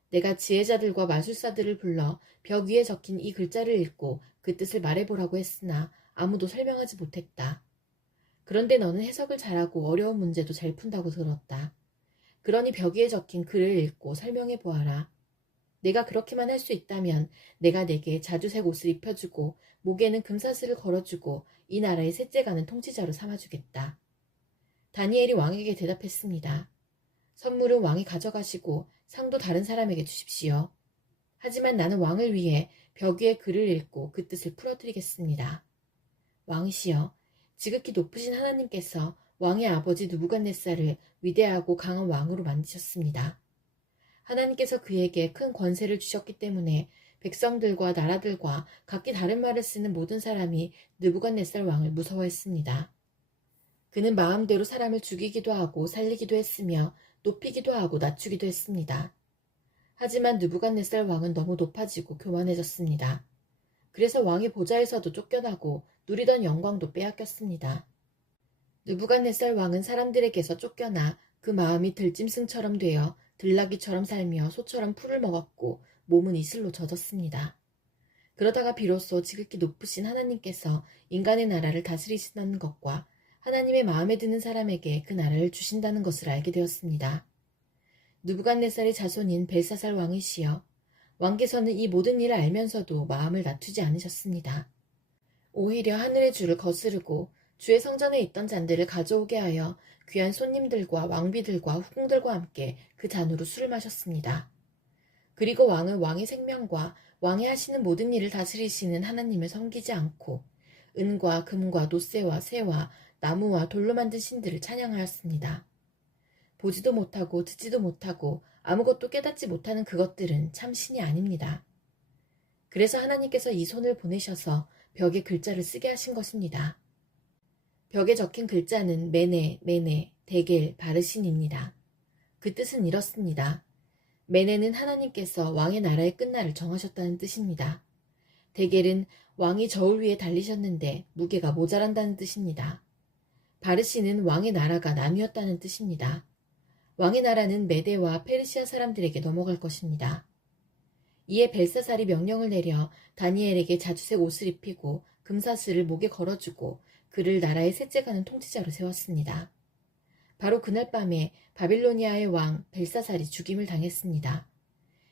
내가 지혜자들과 마술사들을 불러 벽 위에 적힌 이 글자를 읽고 그 뜻을 말해보라고 했으나 아무도 설명하지 못했다. 그런데 너는 해석을 잘하고 어려운 문제도 잘 푼다고 들었다. 그러니 벽 위에 적힌 글을 읽고 설명해 보아라. 내가 그렇게만 할 수 있다면 내가 내게 자주색 옷을 입혀주고 목에는 금사슬을 걸어주고 이 나라의 셋째가는 통치자로 삼아주겠다. 다니엘이 왕에게 대답했습니다. 선물은 왕이 가져가시고 상도 다른 사람에게 주십시오. 하지만 나는 왕을 위해 벽 위에 글을 읽고 그 뜻을 풀어드리겠습니다. 왕이시여, 지극히 높으신 하나님께서 왕의 아버지 느부갓네살을 위대하고 강한 왕으로 만드셨습니다. 하나님께서 그에게 큰 권세를 주셨기 때문에 백성들과 나라들과 각기 다른 말을 쓰는 모든 사람이 느부갓네살 왕을 무서워했습니다. 그는 마음대로 사람을 죽이기도 하고 살리기도 했으며 높이기도 하고 낮추기도 했습니다. 하지만 느부갓네살 왕은 너무 높아지고 교만해졌습니다. 그래서 왕의 보좌에서도 쫓겨나고 누리던 영광도 빼앗겼습니다. 느부갓네살 왕은 사람들에게서 쫓겨나 그 마음이 들짐승처럼 되어 들나귀처럼 살며 소처럼 풀을 먹었고 몸은 이슬로 젖었습니다. 그러다가 비로소 지극히 높으신 하나님께서 인간의 나라를 다스리신다는 것과 하나님의 마음에 드는 사람에게 그 나라를 주신다는 것을 알게 되었습니다. 느부갓네살의 자손인 벨사살 왕이시여, 왕께서는 이 모든 일을 알면서도 마음을 낮추지 않으셨습니다. 오히려 하늘의 주를 거스르고 주의 성전에 있던 잔들을 가져오게 하여 귀한 손님들과 왕비들과 후궁들과 함께 그 잔으로 술을 마셨습니다. 그리고 왕은 왕의 생명과 왕이 하시는 모든 일을 다스리시는 하나님을 섬기지 않고 은과 금과 노쇠와 새와 나무와 돌로 만든 신들을 찬양하였습니다. 보지도 못하고 듣지도 못하고 아무것도 깨닫지 못하는 그것들은 참 신이 아닙니다. 그래서 하나님께서 이 손을 보내셔서 벽에 글자를 쓰게 하신 것입니다. 벽에 적힌 글자는 메네, 메네, 데겔, 바르신입니다. 그 뜻은 이렇습니다. 메네는 하나님께서 왕의 나라의 끝날을 정하셨다는 뜻입니다. 데겔은 왕이 저울 위에 달리셨는데 무게가 모자란다는 뜻입니다. 바르신은 왕의 나라가 나뉘었다는 뜻입니다. 왕의 나라는 메데와 페르시아 사람들에게 넘어갈 것입니다. 이에 벨사살이 명령을 내려 다니엘에게 자주색 옷을 입히고 금사슬을 목에 걸어주고 그를 나라의 셋째가는 통치자로 세웠습니다. 바로 그날 밤에 바빌로니아의 왕 벨사살이 죽임을 당했습니다.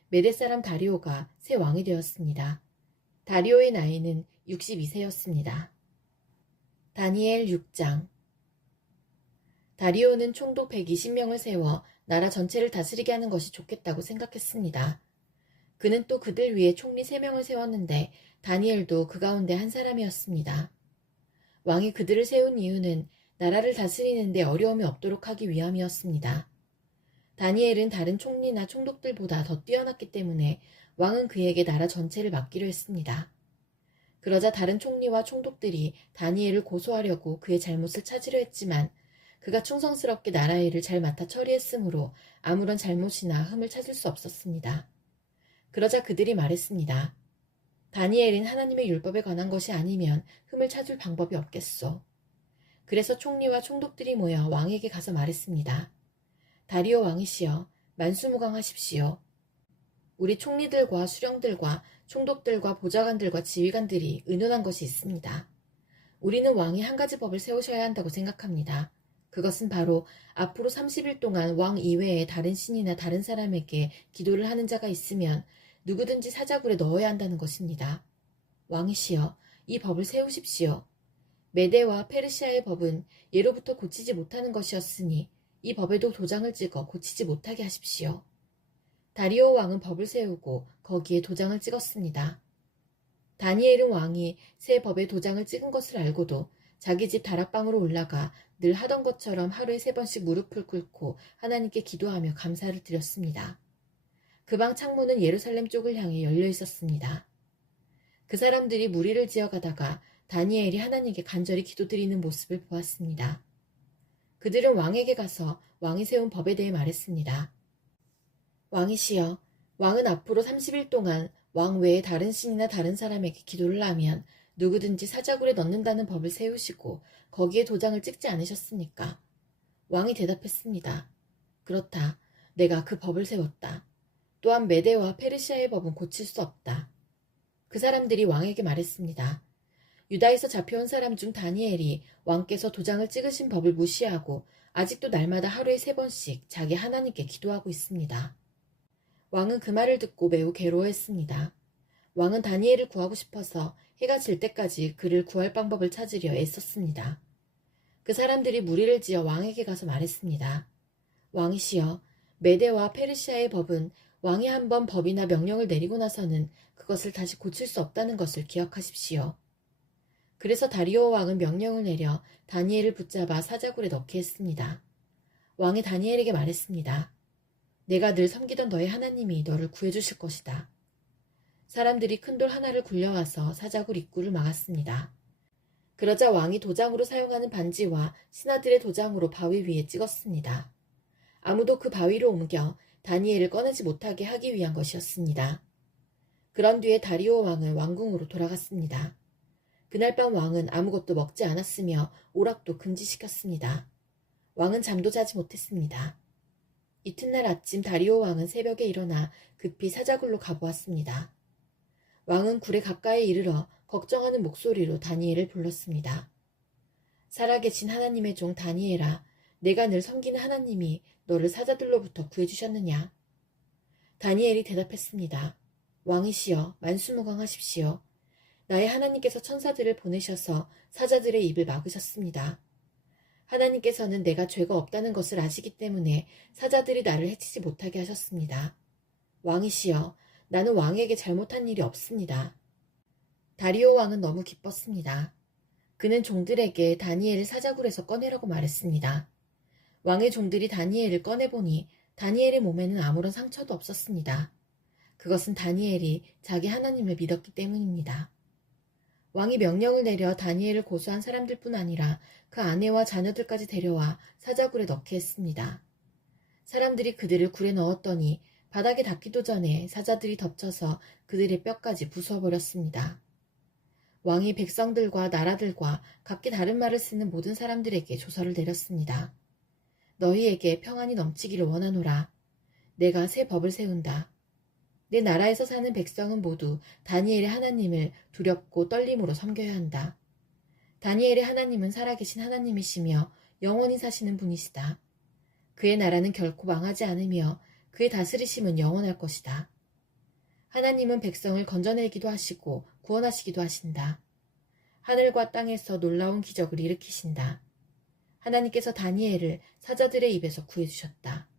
메데 사람 다리오가 새 왕이 되었습니다. 다리오의 나이는 62세였습니다. 다니엘 6장. 다리오는 총독 120명을 세워 나라 전체를 다스리게 하는 것이 좋겠다고 생각했습니다. 그는 또 그들 위에 총리 3명을 세웠는데 다니엘도 그 가운데 한 사람이었습니다. 왕이 그들을 세운 이유는 나라를 다스리는 데 어려움이 없도록 하기 위함이었습니다. 다니엘은 다른 총리나 총독들보다 더 뛰어났기 때문에 왕은 그에게 나라 전체를 맡기로 했습니다. 그러자 다른 총리와 총독들이 다니엘을 고소하려고 그의 잘못을 찾으려 했지만 그가 충성스럽게 나라 일을 잘 맡아 처리했으므로 아무런 잘못이나 흠을 찾을 수 없었습니다. 그러자 그들이 말했습니다. 다니엘은 하나님의 율법에 관한 것이 아니면 흠을 찾을 방법이 없겠소. 그래서 총리와 총독들이 모여 왕에게 가서 말했습니다. 다리오 왕이시여, 만수무강하십시오. 우리 총리들과 수령들과 총독들과 보좌관들과 지휘관들이 의논한 것이 있습니다. 우리는 왕이 한 가지 법을 세우셔야 한다고 생각합니다. 그것은 바로 앞으로 30일 동안 왕 이외에 다른 신이나 다른 사람에게 기도를 하는 자가 있으면 누구든지 사자굴에 넣어야 한다는 것입니다. 왕이시여, 이 법을 세우십시오. 메데와 페르시아의 법은 예로부터 고치지 못하는 것이었으니 이 법에도 도장을 찍어 고치지 못하게 하십시오. 다리오 왕은 법을 세우고 거기에 도장을 찍었습니다. 다니엘은 왕이 새 법에 도장을 찍은 것을 알고도 자기 집 다락방으로 올라가 늘 하던 것처럼 하루에 3번씩 무릎을 꿇고 하나님께 기도하며 감사를 드렸습니다. 그 방 창문은 예루살렘 쪽을 향해 열려 있었습니다. 그 사람들이 무리를 지어가다가 다니엘이 하나님께 간절히 기도드리는 모습을 보았습니다. 그들은 왕에게 가서 왕이 세운 법에 대해 말했습니다. 왕이시여, 왕은 앞으로 30일 동안 왕 외에 다른 신이나 다른 사람에게 기도를 하면 누구든지 사자굴에 넣는다는 법을 세우시고 거기에 도장을 찍지 않으셨습니까? 왕이 대답했습니다. 그렇다. 내가 그 법을 세웠다. 또한 메데와 페르시아의 법은 고칠 수 없다. 그 사람들이 왕에게 말했습니다. 유다에서 잡혀온 사람 중 다니엘이 왕께서 도장을 찍으신 법을 무시하고 아직도 날마다 하루에 3번씩 자기 하나님께 기도하고 있습니다. 왕은 그 말을 듣고 매우 괴로워했습니다. 왕은 다니엘을 구하고 싶어서 해가 질 때까지 그를 구할 방법을 찾으려 애썼습니다. 그 사람들이 무리를 지어 왕에게 가서 말했습니다. 왕이시여, 메데와 페르시아의 법은 왕이 한번 법이나 명령을 내리고 나서는 그것을 다시 고칠 수 없다는 것을 기억하십시오. 그래서 다리오 왕은 명령을 내려 다니엘을 붙잡아 사자굴에 넣게 했습니다. 왕이 다니엘에게 말했습니다. 내가 늘 섬기던 너의 하나님이 너를 구해주실 것이다. 사람들이 큰 돌 하나를 굴려와서 사자굴 입구를 막았습니다. 그러자 왕이 도장으로 사용하는 반지와 신하들의 도장으로 바위 위에 찍었습니다. 아무도 그 바위를 옮겨 다니엘을 꺼내지 못하게 하기 위한 것이었습니다. 그런 뒤에 다리오 왕은 왕궁으로 돌아갔습니다. 그날 밤 왕은 아무것도 먹지 않았으며 오락도 금지시켰습니다. 왕은 잠도 자지 못했습니다. 이튿날 아침 다리오 왕은 새벽에 일어나 급히 사자굴로 가보았습니다. 왕은 굴에 가까이 이르러 걱정하는 목소리로 다니엘을 불렀습니다. 살아계신 하나님의 종 다니엘아, 내가 늘 섬기는 하나님이 너를 사자들로부터 구해주셨느냐? 다니엘이 대답했습니다. 왕이시여, 만수무강하십시오. 나의 하나님께서 천사들을 보내셔서 사자들의 입을 막으셨습니다. 하나님께서는 내가 죄가 없다는 것을 아시기 때문에 사자들이 나를 해치지 못하게 하셨습니다. 왕이시여, 나는 왕에게 잘못한 일이 없습니다. 다리오 왕은 너무 기뻤습니다. 그는 종들에게 다니엘을 사자굴에서 꺼내라고 말했습니다. 왕의 종들이 다니엘을 꺼내보니 다니엘의 몸에는 아무런 상처도 없었습니다. 그것은 다니엘이 자기 하나님을 믿었기 때문입니다. 왕이 명령을 내려 다니엘을 고소한 사람들뿐 아니라 그 아내와 자녀들까지 데려와 사자굴에 넣게 했습니다. 사람들이 그들을 굴에 넣었더니 바닥에 닿기도 전에 사자들이 덮쳐서 그들의 뼈까지 부숴버렸습니다. 왕이 백성들과 나라들과 각기 다른 말을 쓰는 모든 사람들에게 조서를 내렸습니다. 너희에게 평안이 넘치기를 원하노라. 내가 새 법을 세운다. 내 나라에서 사는 백성은 모두 다니엘의 하나님을 두렵고 떨림으로 섬겨야 한다. 다니엘의 하나님은 살아계신 하나님이시며 영원히 사시는 분이시다. 그의 나라는 결코 망하지 않으며 그의 다스리심은 영원할 것이다. 하나님은 백성을 건져내기도 하시고 구원하시기도 하신다. 하늘과 땅에서 놀라운 기적을 일으키신다. 하나님께서 다니엘을 사자들의 입에서 구해주셨다.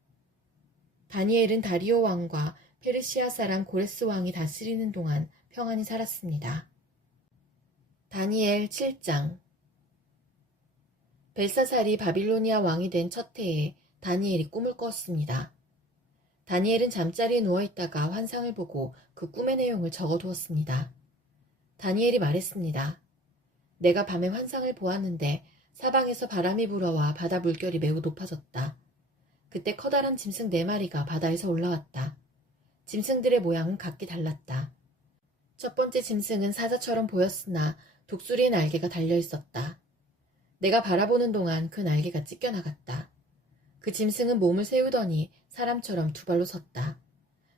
다니엘은 다리오 왕과 페르시아 사람 고레스 왕이 다스리는 동안 평안히 살았습니다. 다니엘 7장. 벨사살이 바빌로니아 왕이 된 첫 해에 다니엘이 꿈을 꿨습니다. 다니엘은 잠자리에 누워있다가 환상을 보고 그 꿈의 내용을 적어두었습니다. 다니엘이 말했습니다. 내가 밤에 환상을 보았는데 사방에서 바람이 불어와 바다 물결이 매우 높아졌다. 그때 커다란 짐승 4마리가 바다에서 올라왔다. 짐승들의 모양은 각기 달랐다. 첫 번째 짐승은 사자처럼 보였으나 독수리의 날개가 달려 있었다. 내가 바라보는 동안 그 날개가 찢겨나갔다. 그 짐승은 몸을 세우더니 사람처럼 2발로 섰다.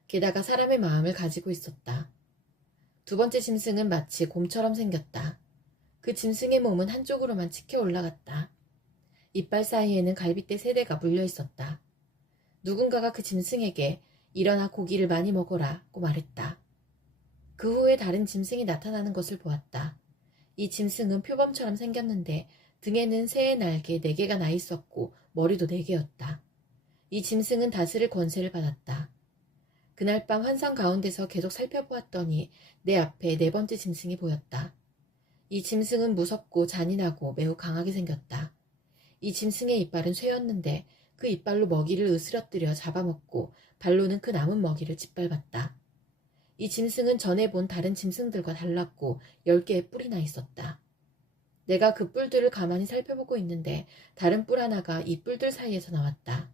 게다가 사람의 마음을 가지고 있었다. 두 번째 짐승은 마치 곰처럼 생겼다. 그 짐승의 몸은 한쪽으로만 치켜 올라갔다. 이빨 사이에는 갈빗대 3대가 물려 있었다. 누군가가 그 짐승에게 일어나 고기를 많이 먹어라고 말했다. 그 후에 다른 짐승이 나타나는 것을 보았다. 이 짐승은 표범처럼 생겼는데 등에는 새의 날개 4개가 나 있었고 머리도 4개였다. 이 짐승은 다스릴 권세를 받았다. 그날 밤 환상 가운데서 계속 살펴보았더니 내 앞에 4번째 짐승이 보였다. 이 짐승은 무섭고 잔인하고 매우 강하게 생겼다. 이 짐승의 이빨은 쇠였는데 그 이빨로 먹이를 으스러뜨려 잡아먹고 발로는 그 남은 먹이를 짓밟았다. 이 짐승은 전에 본 다른 짐승들과 달랐고 10개의 뿔이 나 있었다. 내가 그 뿔들을 가만히 살펴보고 있는데 다른 뿔 하나가 이 뿔들 사이에서 나왔다.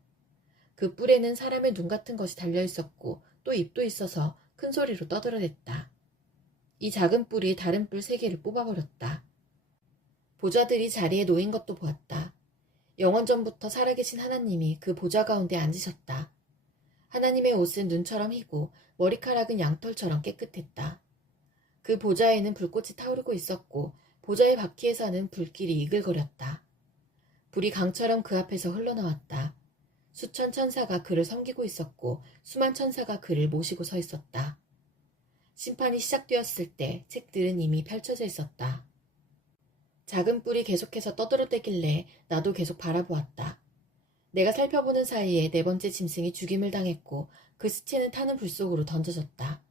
그 뿔에는 사람의 눈 같은 것이 달려 있었고 또 입도 있어서 큰 소리로 떠들어댔다. 이 작은 뿔이 다른 뿔 3개를 뽑아버렸다. 보좌들이 자리에 놓인 것도 보았다. 영원전부터 살아계신 하나님이 그 보좌 가운데 앉으셨다. 하나님의 옷은 눈처럼 희고 머리카락은 양털처럼 깨끗했다. 그 보좌에는 불꽃이 타오르고 있었고 보좌의 바퀴에서는 불길이 이글거렸다. 불이 강처럼 그 앞에서 흘러나왔다. 수천 천사가 그를 섬기고 있었고 수만 천사가 그를 모시고 서 있었다. 심판이 시작되었을 때 책들은 이미 펼쳐져 있었다. 작은 뿔이 계속해서 떠들어대길래 나도 계속 바라보았다. 내가 살펴보는 사이에 4번째 짐승이 죽임을 당했고 그 시체는 타는 불 속으로 던져졌다.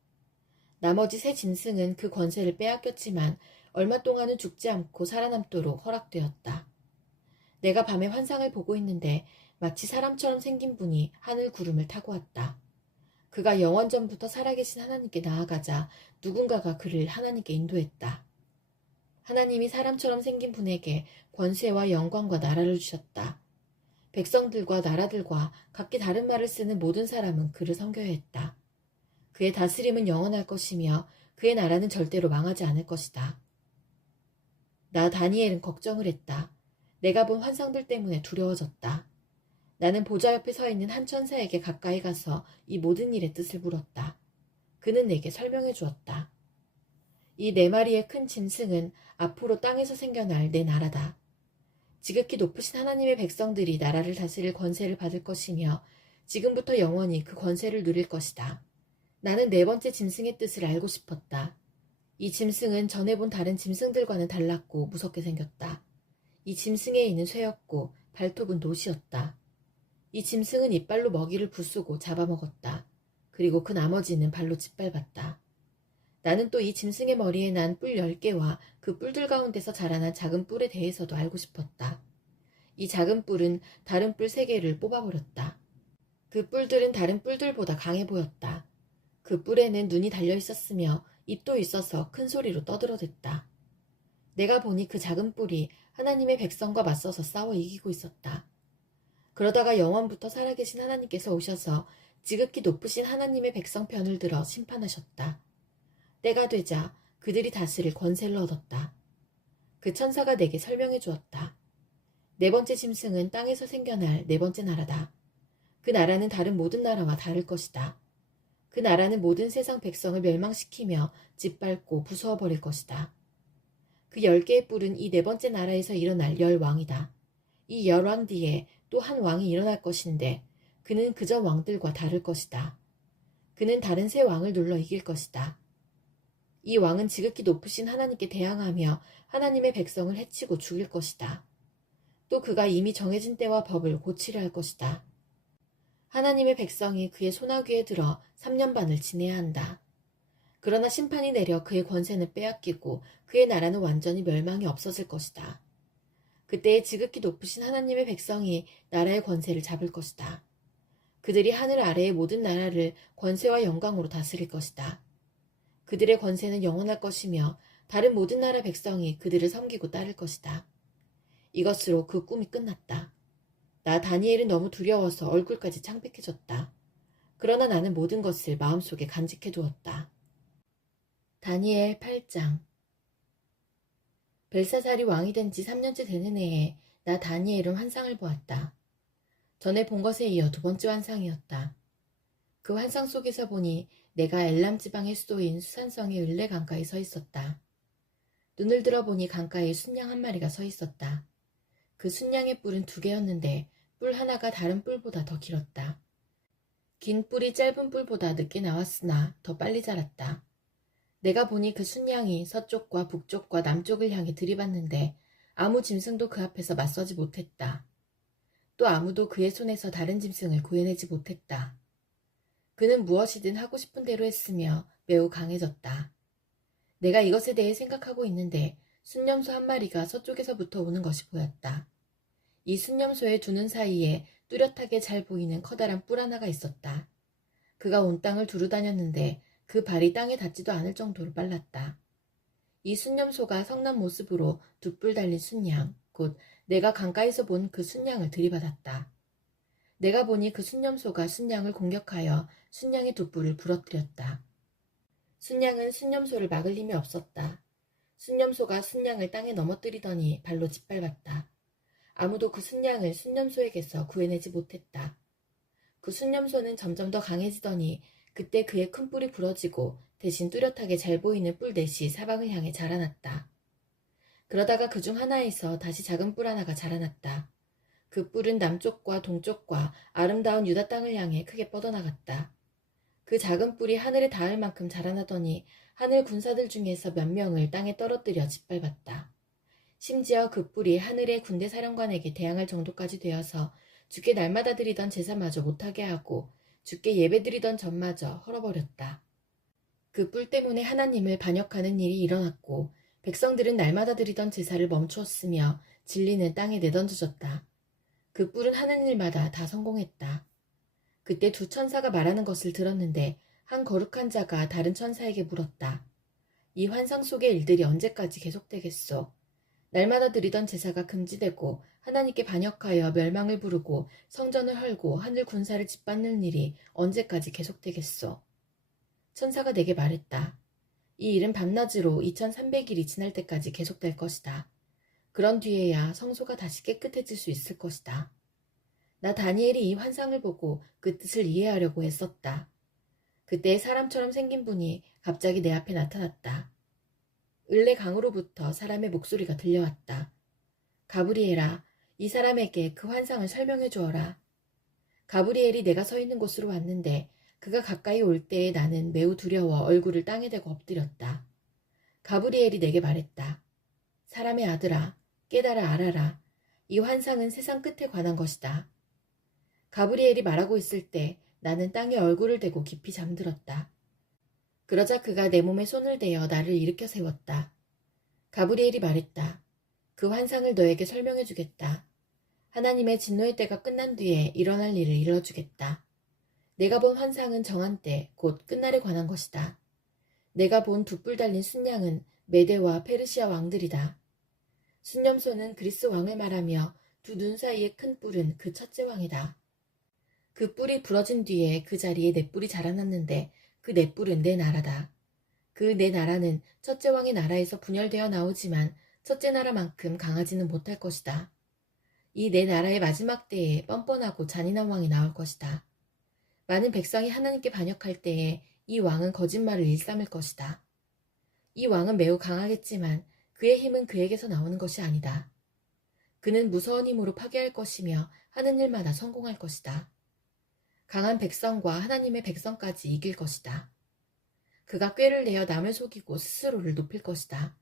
나머지 3 짐승은 그 권세를 빼앗겼지만 얼마 동안은 죽지 않고 살아남도록 허락되었다. 내가 밤에 환상을 보고 있는데 마치 사람처럼 생긴 분이 하늘 구름을 타고 왔다. 그가 영원전부터 살아계신 하나님께 나아가자 누군가가 그를 하나님께 인도했다. 하나님이 사람처럼 생긴 분에게 권세와 영광과 나라를 주셨다. 백성들과 나라들과 각기 다른 말을 쓰는 모든 사람은 그를 섬겨야 했다. 그의 다스림은 영원할 것이며 그의 나라는 절대로 망하지 않을 것이다. 나 다니엘은 걱정을 했다. 내가 본 환상들 때문에 두려워졌다. 나는 보좌 옆에 서 있는 한 천사에게 가까이 가서 이 모든 일의 뜻을 물었다. 그는 내게 설명해 주었다. 이 4마리의 큰 짐승은 앞으로 땅에서 생겨날 내 나라다. 지극히 높으신 하나님의 백성들이 나라를 다스릴 권세를 받을 것이며 지금부터 영원히 그 권세를 누릴 것이다. 나는 4번째 짐승의 뜻을 알고 싶었다. 이 짐승은 전에 본 다른 짐승들과는 달랐고 무섭게 생겼다. 이 짐승의 이는 쇠였고 발톱은 놋이었다. 이 짐승은 이빨로 먹이를 부수고 잡아먹었다. 그리고 그 나머지는 발로 짓밟았다. 나는 또 이 짐승의 머리에 난 뿔 10개와 그 뿔들 가운데서 자라난 작은 뿔에 대해서도 알고 싶었다. 이 작은 뿔은 다른 뿔 3개를 뽑아버렸다. 그 뿔들은 다른 뿔들보다 강해 보였다. 그 뿔에는 눈이 달려 있었으며 입도 있어서 큰 소리로 떠들어댔다. 내가 보니 그 작은 뿔이 하나님의 백성과 맞서서 싸워 이기고 있었다. 그러다가 영원부터 살아계신 하나님께서 오셔서 지극히 높으신 하나님의 백성 편을 들어 심판하셨다. 때가 되자 그들이 다스릴 권세를 얻었다. 그 천사가 내게 설명해 주었다. 4번째 짐승은 땅에서 생겨날 4번째 나라다. 그 나라는 다른 모든 나라와 다를 것이다. 그 나라는 모든 세상 백성을 멸망시키며 짓밟고 부수어버릴 것이다. 그 10개의 뿔은 이 4번째 나라에서 일어날 10왕이다. 이 10왕 뒤에 또 한 왕이 일어날 것인데 그는 그전 왕들과 다를 것이다. 그는 다른 세 왕을 눌러 이길 것이다. 이 왕은 지극히 높으신 하나님께 대항하며 하나님의 백성을 해치고 죽일 것이다. 또 그가 이미 정해진 때와 법을 고치려 할 것이다. 하나님의 백성이 그의 소나귀에 들어 3년 반을 지내야 한다. 그러나 심판이 내려 그의 권세는 빼앗기고 그의 나라는 완전히 멸망이 없어질 것이다. 그때에 지극히 높으신 하나님의 백성이 나라의 권세를 잡을 것이다. 그들이 하늘 아래의 모든 나라를 권세와 영광으로 다스릴 것이다. 그들의 권세는 영원할 것이며 다른 모든 나라 백성이 그들을 섬기고 따를 것이다. 이것으로 그 꿈이 끝났다. 나 다니엘은 너무 두려워서 얼굴까지 창백해졌다. 그러나 나는 모든 것을 마음속에 간직해두었다. 다니엘 8장. 벨사살이 왕이 된 지 3년째 되는 해에 나 다니엘은 환상을 보았다. 전에 본 것에 이어 두 번째 환상이었다. 그 환상 속에서 보니 내가 엘람 지방의 수도인 수산성의 을레 강가에 서 있었다. 눈을 들어보니 강가에 순양 한 마리가 서 있었다. 그 순양의 뿔은 2개였는데 뿔 하나가 다른 뿔보다 더 길었다. 긴 뿔이 짧은 뿔보다 늦게 나왔으나 더 빨리 자랐다. 내가 보니 그 순양이 서쪽과 북쪽과 남쪽을 향해 들이받는데 아무 짐승도 그 앞에서 맞서지 못했다. 또 아무도 그의 손에서 다른 짐승을 구해내지 못했다. 그는 무엇이든 하고 싶은 대로 했으며 매우 강해졌다. 내가 이것에 대해 생각하고 있는데 순념소 한 마리가 서쪽에서부터 오는 것이 보였다. 이 순념소의 두 눈 사이에 뚜렷하게 잘 보이는 커다란 뿔 하나가 있었다. 그가 온 땅을 두루 다녔는데 그 발이 땅에 닿지도 않을 정도로 빨랐다. 이 순념소가 성난 모습으로 두 뿔 달린 순양, 곧 내가 강가에서 본 그 순양을 들이받았다. 내가 보니 그 순념소가 순양을 공격하여 순양의 두 뿔을 부러뜨렸다. 순양은 순념소를 막을 힘이 없었다. 순념소가 순양을 땅에 넘어뜨리더니 발로 짓밟았다. 아무도 그 순양을 순념소에게서 구해내지 못했다. 그 순념소는 점점 더 강해지더니 그때 그의 큰 뿔이 부러지고 대신 뚜렷하게 잘 보이는 뿔 넷이 사방을 향해 자라났다. 그러다가 그중 하나에서 다시 작은 뿔 하나가 자라났다. 그 뿔은 남쪽과 동쪽과 아름다운 유다 땅을 향해 크게 뻗어나갔다. 그 작은 뿔이 하늘에 닿을 만큼 자라나더니 하늘 군사들 중에서 몇 명을 땅에 떨어뜨려 짓밟았다. 심지어 그 뿔이 하늘의 군대 사령관에게 대항할 정도까지 되어서 주께 날마다 드리던 제사마저 못하게 하고 주께 예배드리던 전마저 헐어버렸다. 그 뿔 때문에 하나님을 반역하는 일이 일어났고 백성들은 날마다 드리던 제사를 멈추었으며 진리는 땅에 내던져졌다. 그 뿔은 하는 일마다 다 성공했다. 그때 두 천사가 말하는 것을 들었는데 한 거룩한 자가 다른 천사에게 물었다. 이 환상 속의 일들이 언제까지 계속되겠소? 날마다 드리던 제사가 금지되고 하나님께 반역하여 멸망을 부르고 성전을 헐고 하늘 군사를 짓밟는 일이 언제까지 계속되겠소? 천사가 내게 말했다. 이 일은 밤낮으로 2300일이 지날 때까지 계속될 것이다. 그런 뒤에야 성소가 다시 깨끗해질 수 있을 것이다. 나 다니엘이 이 환상을 보고 그 뜻을 이해하려고 애썼다. 그때 사람처럼 생긴 분이 갑자기 내 앞에 나타났다. 을레 강으로부터 사람의 목소리가 들려왔다. 가브리엘아, 이 사람에게 그 환상을 설명해 주어라. 가브리엘이 내가 서 있는 곳으로 왔는데 그가 가까이 올 때에 나는 매우 두려워 얼굴을 땅에 대고 엎드렸다. 가브리엘이 내게 말했다. 사람의 아들아, 깨달아 알아라. 이 환상은 세상 끝에 관한 것이다. 가브리엘이 말하고 있을 때 나는 땅에 얼굴을 대고 깊이 잠들었다. 그러자 그가 내 몸에 손을 대어 나를 일으켜 세웠다. 가브리엘이 말했다. 그 환상을 너에게 설명해 주겠다. 하나님의 진노의 때가 끝난 뒤에 일어날 일을 이뤄주겠다. 내가 본 환상은 정한 때, 곧 끝날에 관한 것이다. 내가 본 두 뿔 달린 순양은 메데와 페르시아 왕들이다. 순념소는 그리스 왕을 말하며 두 눈 사이의 큰 뿔은 그 첫째 왕이다. 그 뿔이 부러진 뒤에 그 자리에 네 뿔이 자라났는데 그 네 뿔은 내 나라다. 그 내 나라는 첫째 왕의 나라에서 분열되어 나오지만 첫째 나라만큼 강하지는 못할 것이다. 이 내 나라의 마지막 때에 뻔뻔하고 잔인한 왕이 나올 것이다. 많은 백성이 하나님께 반역할 때에 이 왕은 거짓말을 일삼을 것이다. 이 왕은 매우 강하겠지만 그의 힘은 그에게서 나오는 것이 아니다. 그는 무서운 힘으로 파괴할 것이며 하는 일마다 성공할 것이다. 강한 백성과 하나님의 백성까지 이길 것이다. 그가 꾀를 내어 남을 속이고 스스로를 높일 것이다.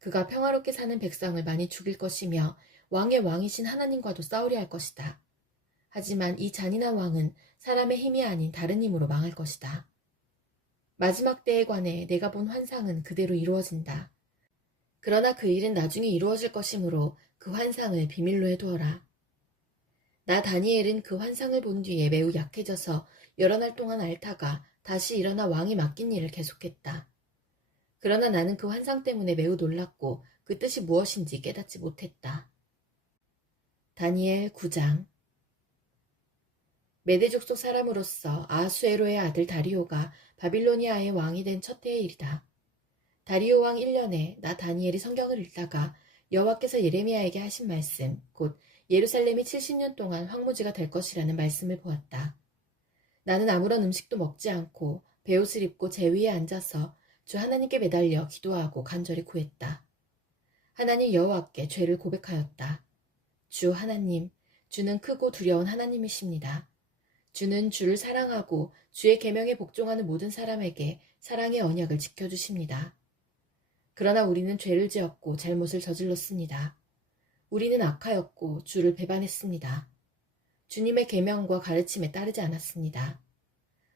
그가 평화롭게 사는 백성을 많이 죽일 것이며 왕의 왕이신 하나님과도 싸우려 할 것이다. 하지만 이 잔인한 왕은 사람의 힘이 아닌 다른 힘으로 망할 것이다. 마지막 때에 관해 내가 본 환상은 그대로 이루어진다. 그러나 그 일은 나중에 이루어질 것이므로 그 환상을 비밀로 해두어라. 나 다니엘은 그 환상을 본 뒤에 매우 약해져서 여러 날 동안 앓다가 다시 일어나 왕이 맡긴 일을 계속했다. 그러나 나는 그 환상 때문에 매우 놀랐고 그 뜻이 무엇인지 깨닫지 못했다. 다니엘 9장. 메대 족속 사람으로서 아하수에로의 아들 다리오가 바빌로니아의 왕이 된 첫 해의 일이다. 다리오 왕 1년에 나 다니엘이 성경을 읽다가 여호와께서 예레미야에게 하신 말씀, 곧 예루살렘이 70년 동안 황무지가 될 것이라는 말씀을 보았다. 나는 아무런 음식도 먹지 않고 베옷을 입고 제 위에 앉아서 주 하나님께 매달려 기도하고 간절히 구했다. 하나님 여호와께 죄를 고백하였다. 주 하나님, 주는 크고 두려운 하나님이십니다. 주는 주를 사랑하고 주의 계명에 복종하는 모든 사람에게 사랑의 언약을 지켜주십니다. 그러나 우리는 죄를 지었고 잘못을 저질렀습니다. 우리는 악하였고 주를 배반했습니다. 주님의 계명과 가르침에 따르지 않았습니다.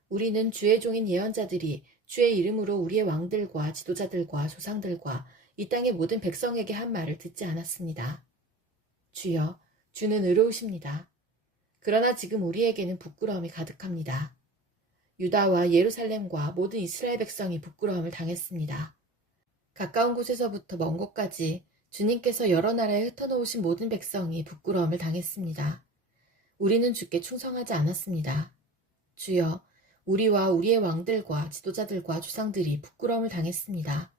우리는 주의 종인 예언자들이 주의 이름으로 우리의 왕들과 지도자들과 조상들과 이 땅의 모든 백성에게 한 말을 듣지 않았습니다. 주여, 주는 의로우십니다. 그러나 지금 우리에게는 부끄러움이 가득합니다. 유다와 예루살렘과 모든 이스라엘 백성이 부끄러움을 당했습니다. 가까운 곳에서부터 먼 곳까지 주님께서 여러 나라에 흩어놓으신 모든 백성이 부끄러움을 당했습니다. 우리는 주께 충성하지 않았습니다. 주여, 우리와 우리의 왕들과 지도자들과 조상들이 부끄러움을 당했습니다.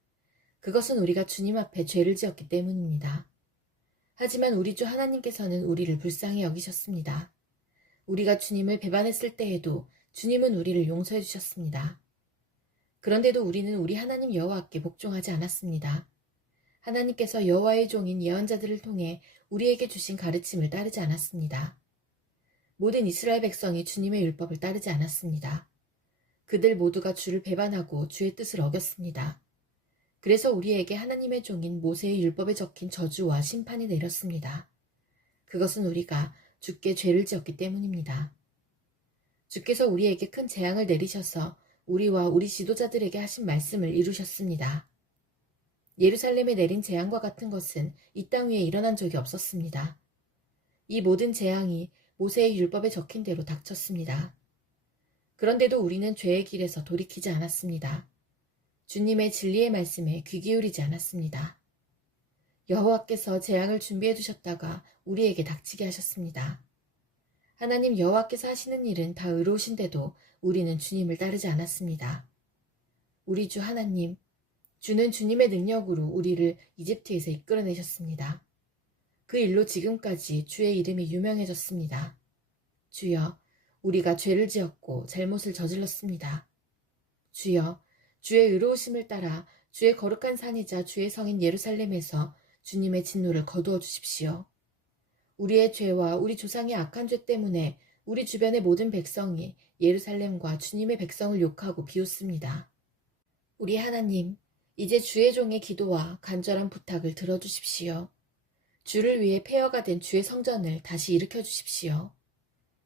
그것은 우리가 주님 앞에 죄를 지었기 때문입니다. 하지만 우리 주 하나님께서는 우리를 불쌍히 여기셨습니다. 우리가 주님을 배반했을 때에도 주님은 우리를 용서해 주셨습니다. 그런데도 우리는 우리 하나님 여호와께 복종하지 않았습니다. 하나님께서 여호와의 종인 예언자들을 통해 우리에게 주신 가르침을 따르지 않았습니다. 모든 이스라엘 백성이 주님의 율법을 따르지 않았습니다. 그들 모두가 주를 배반하고 주의 뜻을 어겼습니다. 그래서 우리에게 하나님의 종인 모세의 율법에 적힌 저주와 심판이 내렸습니다. 그것은 우리가 주께 죄를 지었기 때문입니다. 주께서 우리에게 큰 재앙을 내리셔서 우리와 우리 지도자들에게 하신 말씀을 이루셨습니다. 예루살렘에 내린 재앙과 같은 것은 이 땅 위에 일어난 적이 없었습니다. 이 모든 재앙이 모세의 율법에 적힌 대로 닥쳤습니다. 그런데도 우리는 죄의 길에서 돌이키지 않았습니다. 주님의 진리의 말씀에 귀 기울이지 않았습니다. 여호와께서 재앙을 준비해 두셨다가 우리에게 닥치게 하셨습니다. 하나님 여호와께서 하시는 일은 다 의로우신데도 우리는 주님을 따르지 않았습니다. 우리 주 하나님, 주는 주님의 능력으로 우리를 이집트에서 이끌어내셨습니다. 그 일로 지금까지 주의 이름이 유명해졌습니다. 주여, 우리가 죄를 지었고 잘못을 저질렀습니다. 주여, 주의 의로우심을 따라 주의 거룩한 산이자 주의 성인 예루살렘에서 주님의 진노를 거두어 주십시오. 우리의 죄와 우리 조상의 악한 죄 때문에 우리 주변의 모든 백성이 예루살렘과 주님의 백성을 욕하고 비웃습니다. 우리 하나님, 이제 주의 종의 기도와 간절한 부탁을 들어주십시오. 주를 위해 폐허가 된 주의 성전을 다시 일으켜 주십시오.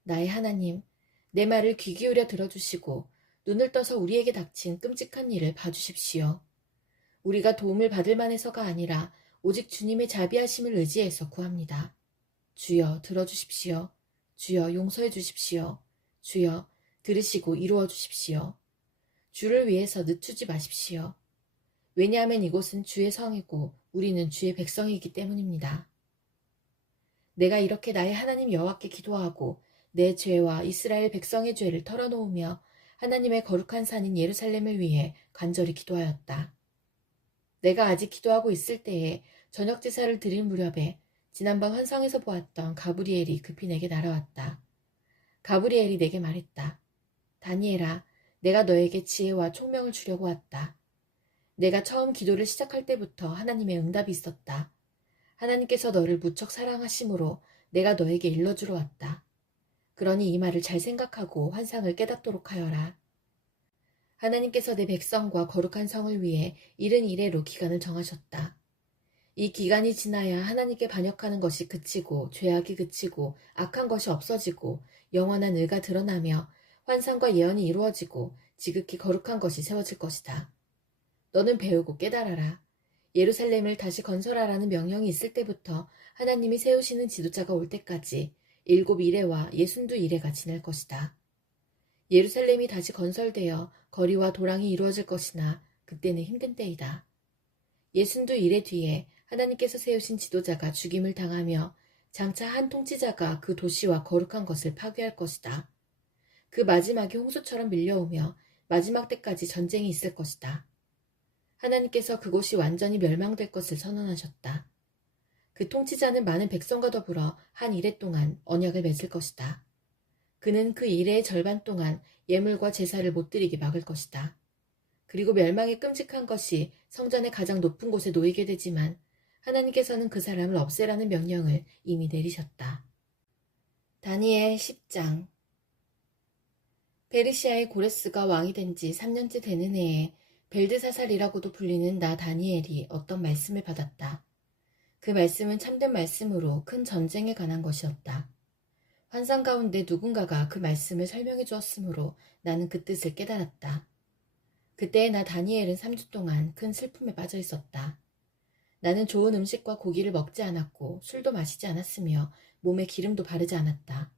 나의 하나님, 내 말을 귀 기울여 들어주시고 눈을 떠서 우리에게 닥친 끔찍한 일을 봐주십시오. 우리가 도움을 받을 만해서가 아니라 오직 주님의 자비하심을 의지해서 구합니다. 주여 들어주십시오. 주여 용서해 주십시오. 주여 들으시고 이루어 주십시오. 주를 위해서 늦추지 마십시오. 왜냐하면 이곳은 주의 성이고 우리는 주의 백성이기 때문입니다. 내가 이렇게 나의 하나님 여호와께 기도하고 내 죄와 이스라엘 백성의 죄를 털어놓으며 하나님의 거룩한 산인 예루살렘을 위해 간절히 기도하였다. 내가 아직 기도하고 있을 때에 저녁 제사를 드릴 무렵에 지난번 환상에서 보았던 가브리엘이 급히 내게 날아왔다. 가브리엘이 내게 말했다. 다니엘아, 내가 너에게 지혜와 총명을 주려고 왔다. 내가 처음 기도를 시작할 때부터 하나님의 응답이 있었다. 하나님께서 너를 무척 사랑하심으로 내가 너에게 일러주러 왔다. 그러니 이 말을 잘 생각하고 환상을 깨닫도록 하여라. 하나님께서 내 백성과 거룩한 성을 위해 이른 이래로 기간을 정하셨다. 이 기간이 지나야 하나님께 반역하는 것이 그치고 죄악이 그치고 악한 것이 없어지고 영원한 의가 드러나며 환상과 예언이 이루어지고 지극히 거룩한 것이 세워질 것이다. 너는 배우고 깨달아라. 예루살렘을 다시 건설하라는 명령이 있을 때부터 하나님이 세우시는 지도자가 올 때까지 7 이래와 62 이래가 지날 것이다. 예루살렘이 다시 건설되어 거리와 도랑이 이루어질 것이나 그때는 힘든 때이다. 62일의 뒤에 하나님께서 세우신 지도자가 죽임을 당하며 장차 한 통치자가 그 도시와 거룩한 것을 파괴할 것이다. 그 마지막이 홍수처럼 밀려오며 마지막 때까지 전쟁이 있을 것이다. 하나님께서 그곳이 완전히 멸망될 것을 선언하셨다. 그 통치자는 많은 백성과 더불어 한 이래 동안 언약을 맺을 것이다. 그는 그 이래의 절반 동안 예물과 제사를 못 드리게 막을 것이다. 그리고 멸망의 끔찍한 것이 성전의 가장 높은 곳에 놓이게 되지만 하나님께서는 그 사람을 없애라는 명령을 이미 내리셨다. 다니엘 10장. 페르시아의 고레스가 왕이 된 지 3년째 되는 해에 벨드사살이라고도 불리는 나 다니엘이 어떤 말씀을 받았다. 그 말씀은 참된 말씀으로 큰 전쟁에 관한 것이었다. 환상 가운데 누군가가 그 말씀을 설명해 주었으므로 나는 그 뜻을 깨달았다. 그때 나 다니엘은 3주 동안 큰 슬픔에 빠져 있었다. 나는 좋은 음식과 고기를 먹지 않았고 술도 마시지 않았으며 몸에 기름도 바르지 않았다.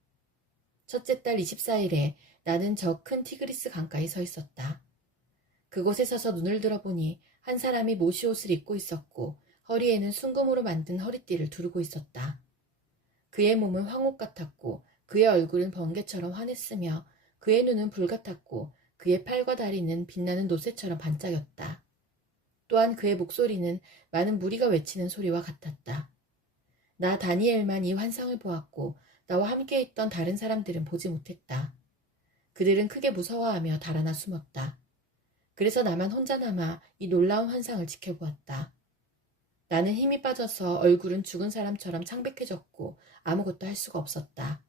첫째 달 24일에 나는 저 큰 티그리스 강가에 서 있었다. 그곳에 서서 눈을 들어보니 한 사람이 모시옷을 입고 있었고 허리에는 순금으로 만든 허리띠를 두르고 있었다. 그의 몸은 황옥 같았고 그의 얼굴은 번개처럼 환했으며 그의 눈은 불 같았고 그의 팔과 다리는 빛나는 노새처럼 반짝였다. 또한 그의 목소리는 많은 무리가 외치는 소리와 같았다. 나 다니엘만 이 환상을 보았고 나와 함께 있던 다른 사람들은 보지 못했다. 그들은 크게 무서워하며 달아나 숨었다. 그래서 나만 혼자 남아 이 놀라운 환상을 지켜보았다. 나는 힘이 빠져서 얼굴은 죽은 사람처럼 창백해졌고 아무것도 할 수가 없었다.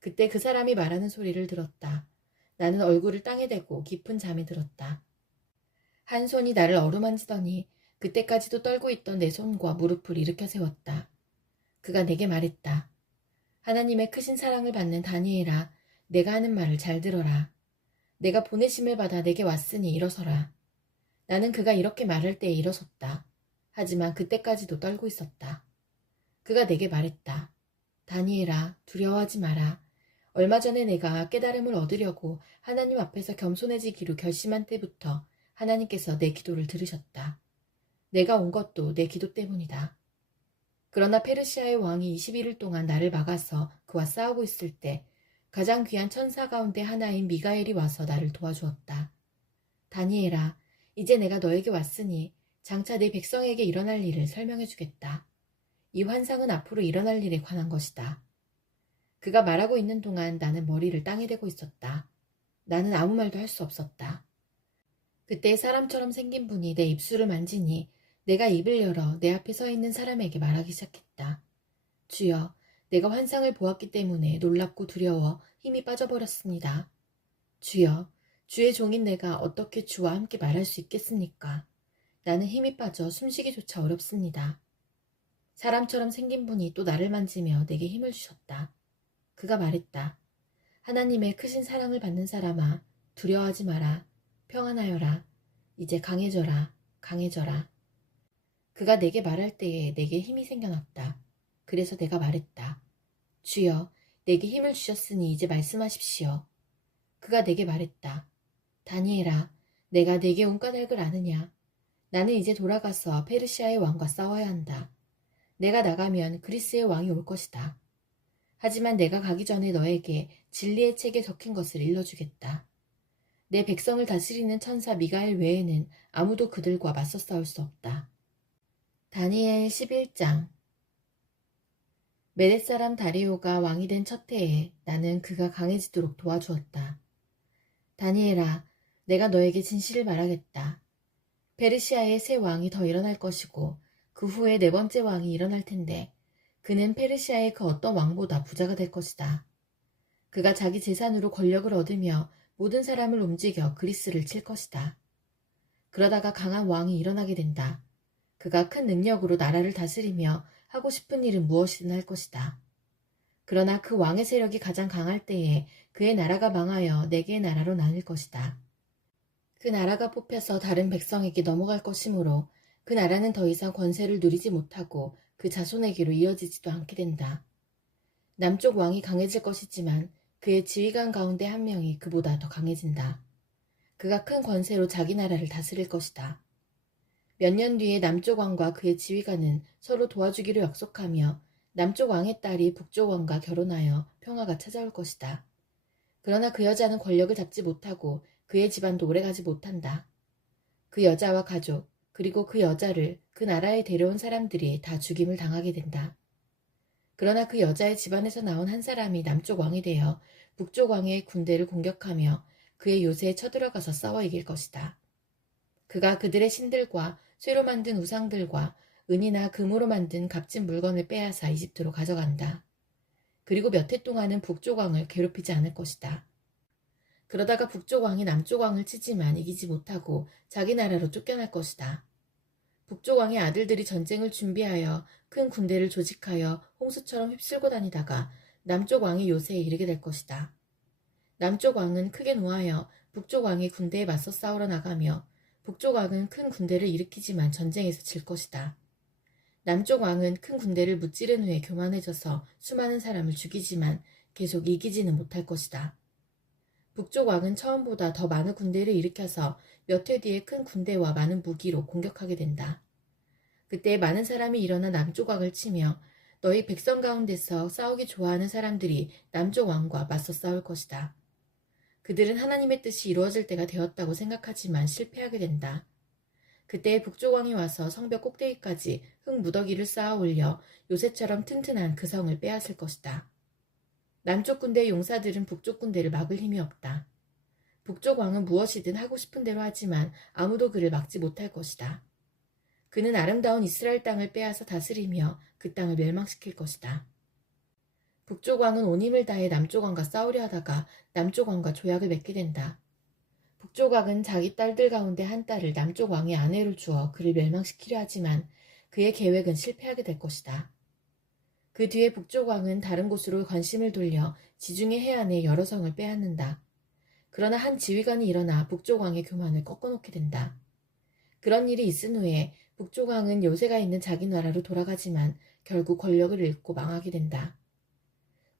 그때 그 사람이 말하는 소리를 들었다. 나는 얼굴을 땅에 대고 깊은 잠에 들었다. 한 손이 나를 어루만지더니 그때까지도 떨고 있던 내 손과 무릎을 일으켜 세웠다. 그가 내게 말했다. 하나님의 크신 사랑을 받는 다니엘아, 내가 하는 말을 잘 들어라. 내가 보내심을 받아 내게 왔으니 일어서라. 나는 그가 이렇게 말할 때에 일어섰다. 하지만 그때까지도 떨고 있었다. 그가 내게 말했다. 다니엘아, 두려워하지 마라. 얼마 전에 내가 깨달음을 얻으려고 하나님 앞에서 겸손해지기로 결심한 때부터 하나님께서 내 기도를 들으셨다. 내가 온 것도 내 기도 때문이다. 그러나 페르시아의 왕이 21일 동안 나를 막아서 그와 싸우고 있을 때 가장 귀한 천사 가운데 하나인 미가엘이 와서 나를 도와주었다. 다니엘아, 이제 내가 너에게 왔으니 장차 내 백성에게 일어날 일을 설명해 주겠다. 이 환상은 앞으로 일어날 일에 관한 것이다. 그가 말하고 있는 동안 나는 머리를 땅에 대고 있었다. 나는 아무 말도 할 수 없었다. 그때 사람처럼 생긴 분이 내 입술을 만지니 내가 입을 열어 내 앞에 서 있는 사람에게 말하기 시작했다. 주여, 내가 환상을 보았기 때문에 놀랍고 두려워 힘이 빠져버렸습니다. 주여, 주의 종인 내가 어떻게 주와 함께 말할 수 있겠습니까? 나는 힘이 빠져 숨쉬기조차 어렵습니다. 사람처럼 생긴 분이 또 나를 만지며 내게 힘을 주셨다. 그가 말했다. 하나님의 크신 사랑을 받는 사람아, 두려워하지 마라. 평안하여라. 이제 강해져라. 강해져라. 그가 내게 말할 때에 내게 힘이 생겨났다. 그래서 내가 말했다. 주여, 내게 힘을 주셨으니 이제 말씀하십시오. 그가 내게 말했다. 다니엘아, 내가 내게 온 까닭을 아느냐? 나는 이제 돌아가서 페르시아의 왕과 싸워야 한다. 내가 나가면 그리스의 왕이 올 것이다. 하지만 내가 가기 전에 너에게 진리의 책에 적힌 것을 일러주겠다. 내 백성을 다스리는 천사 미가엘 외에는 아무도 그들과 맞서 싸울 수 없다. 다니엘 11장. 메렛 사람 다리오가 왕이 된 첫 해에 나는 그가 강해지도록 도와주었다. 다니엘아, 내가 너에게 진실을 말하겠다. 페르시아의 새 왕이 더 일어날 것이고 그 후에 네 번째 왕이 일어날 텐데 그는 페르시아의 그 어떤 왕보다 부자가 될 것이다. 그가 자기 재산으로 권력을 얻으며 모든 사람을 움직여 그리스를 칠 것이다. 그러다가 강한 왕이 일어나게 된다. 그가 큰 능력으로 나라를 다스리며 하고 싶은 일은 무엇이든 할 것이다. 그러나 그 왕의 세력이 가장 강할 때에 그의 나라가 망하여 네 개의 나라로 나뉠 것이다. 그 나라가 뽑혀서 다른 백성에게 넘어갈 것이므로 그 나라는 더 이상 권세를 누리지 못하고 그 자손에게로 이어지지도 않게 된다. 남쪽 왕이 강해질 것이지만 그의 지휘관 가운데 한 명이 그보다 더 강해진다. 그가 큰 권세로 자기 나라를 다스릴 것이다. 몇 년 뒤에 남쪽 왕과 그의 지휘관은 서로 도와주기로 약속하며 남쪽 왕의 딸이 북쪽 왕과 결혼하여 평화가 찾아올 것이다. 그러나 그 여자는 권력을 잡지 못하고 그의 집안도 오래가지 못한다. 그 여자와 가족, 그리고 그 여자를 그 나라에 데려온 사람들이 다 죽임을 당하게 된다. 그러나 그 여자의 집안에서 나온 한 사람이 남쪽 왕이 되어 북쪽 왕의 군대를 공격하며 그의 요새에 쳐들어가서 싸워 이길 것이다. 그가 그들의 신들과 쇠로 만든 우상들과 은이나 금으로 만든 값진 물건을 빼앗아 이집트로 가져간다. 그리고 몇 해 동안은 북쪽 왕을 괴롭히지 않을 것이다. 그러다가 북쪽 왕이 남쪽 왕을 치지만 이기지 못하고 자기 나라로 쫓겨날 것이다. 북쪽 왕의 아들들이 전쟁을 준비하여 큰 군대를 조직하여 홍수처럼 휩쓸고 다니다가 남쪽 왕의 요새에 이르게 될 것이다. 남쪽 왕은 크게 노하여 북쪽 왕의 군대에 맞서 싸우러 나가며 북쪽 왕은 큰 군대를 일으키지만 전쟁에서 질 것이다. 남쪽 왕은 큰 군대를 무찌른 후에 교만해져서 수많은 사람을 죽이지만 계속 이기지는 못할 것이다. 북쪽 왕은 처음보다 더 많은 군대를 일으켜서 몇 해 뒤에 큰 군대와 많은 무기로 공격하게 된다. 그때 많은 사람이 일어나 남쪽 왕을 치며 너희 백성 가운데서 싸우기 좋아하는 사람들이 남쪽 왕과 맞서 싸울 것이다. 그들은 하나님의 뜻이 이루어질 때가 되었다고 생각하지만 실패하게 된다. 그때 북쪽 왕이 와서 성벽 꼭대기까지 흙 무더기를 쌓아 올려 요새처럼 튼튼한 그 성을 빼앗을 것이다. 남쪽 군대의 용사들은 북쪽 군대를 막을 힘이 없다. 북쪽 왕은 무엇이든 하고 싶은 대로 하지만 아무도 그를 막지 못할 것이다. 그는 아름다운 이스라엘 땅을 빼앗아 다스리며 그 땅을 멸망시킬 것이다. 북쪽 왕은 온 힘을 다해 남쪽 왕과 싸우려 하다가 남쪽 왕과 조약을 맺게 된다. 북쪽 왕은 자기 딸들 가운데 한 딸을 남쪽 왕의 아내로 주어 그를 멸망시키려 하지만 그의 계획은 실패하게 될 것이다. 그 뒤에 북쪽 왕은 다른 곳으로 관심을 돌려 지중해 해안의 여러 성을 빼앗는다. 그러나 한 지휘관이 일어나 북쪽 왕의 교만을 꺾어놓게 된다. 그런 일이 있은 후에 북쪽 왕은 요새가 있는 자기 나라로 돌아가지만 결국 권력을 잃고 망하게 된다.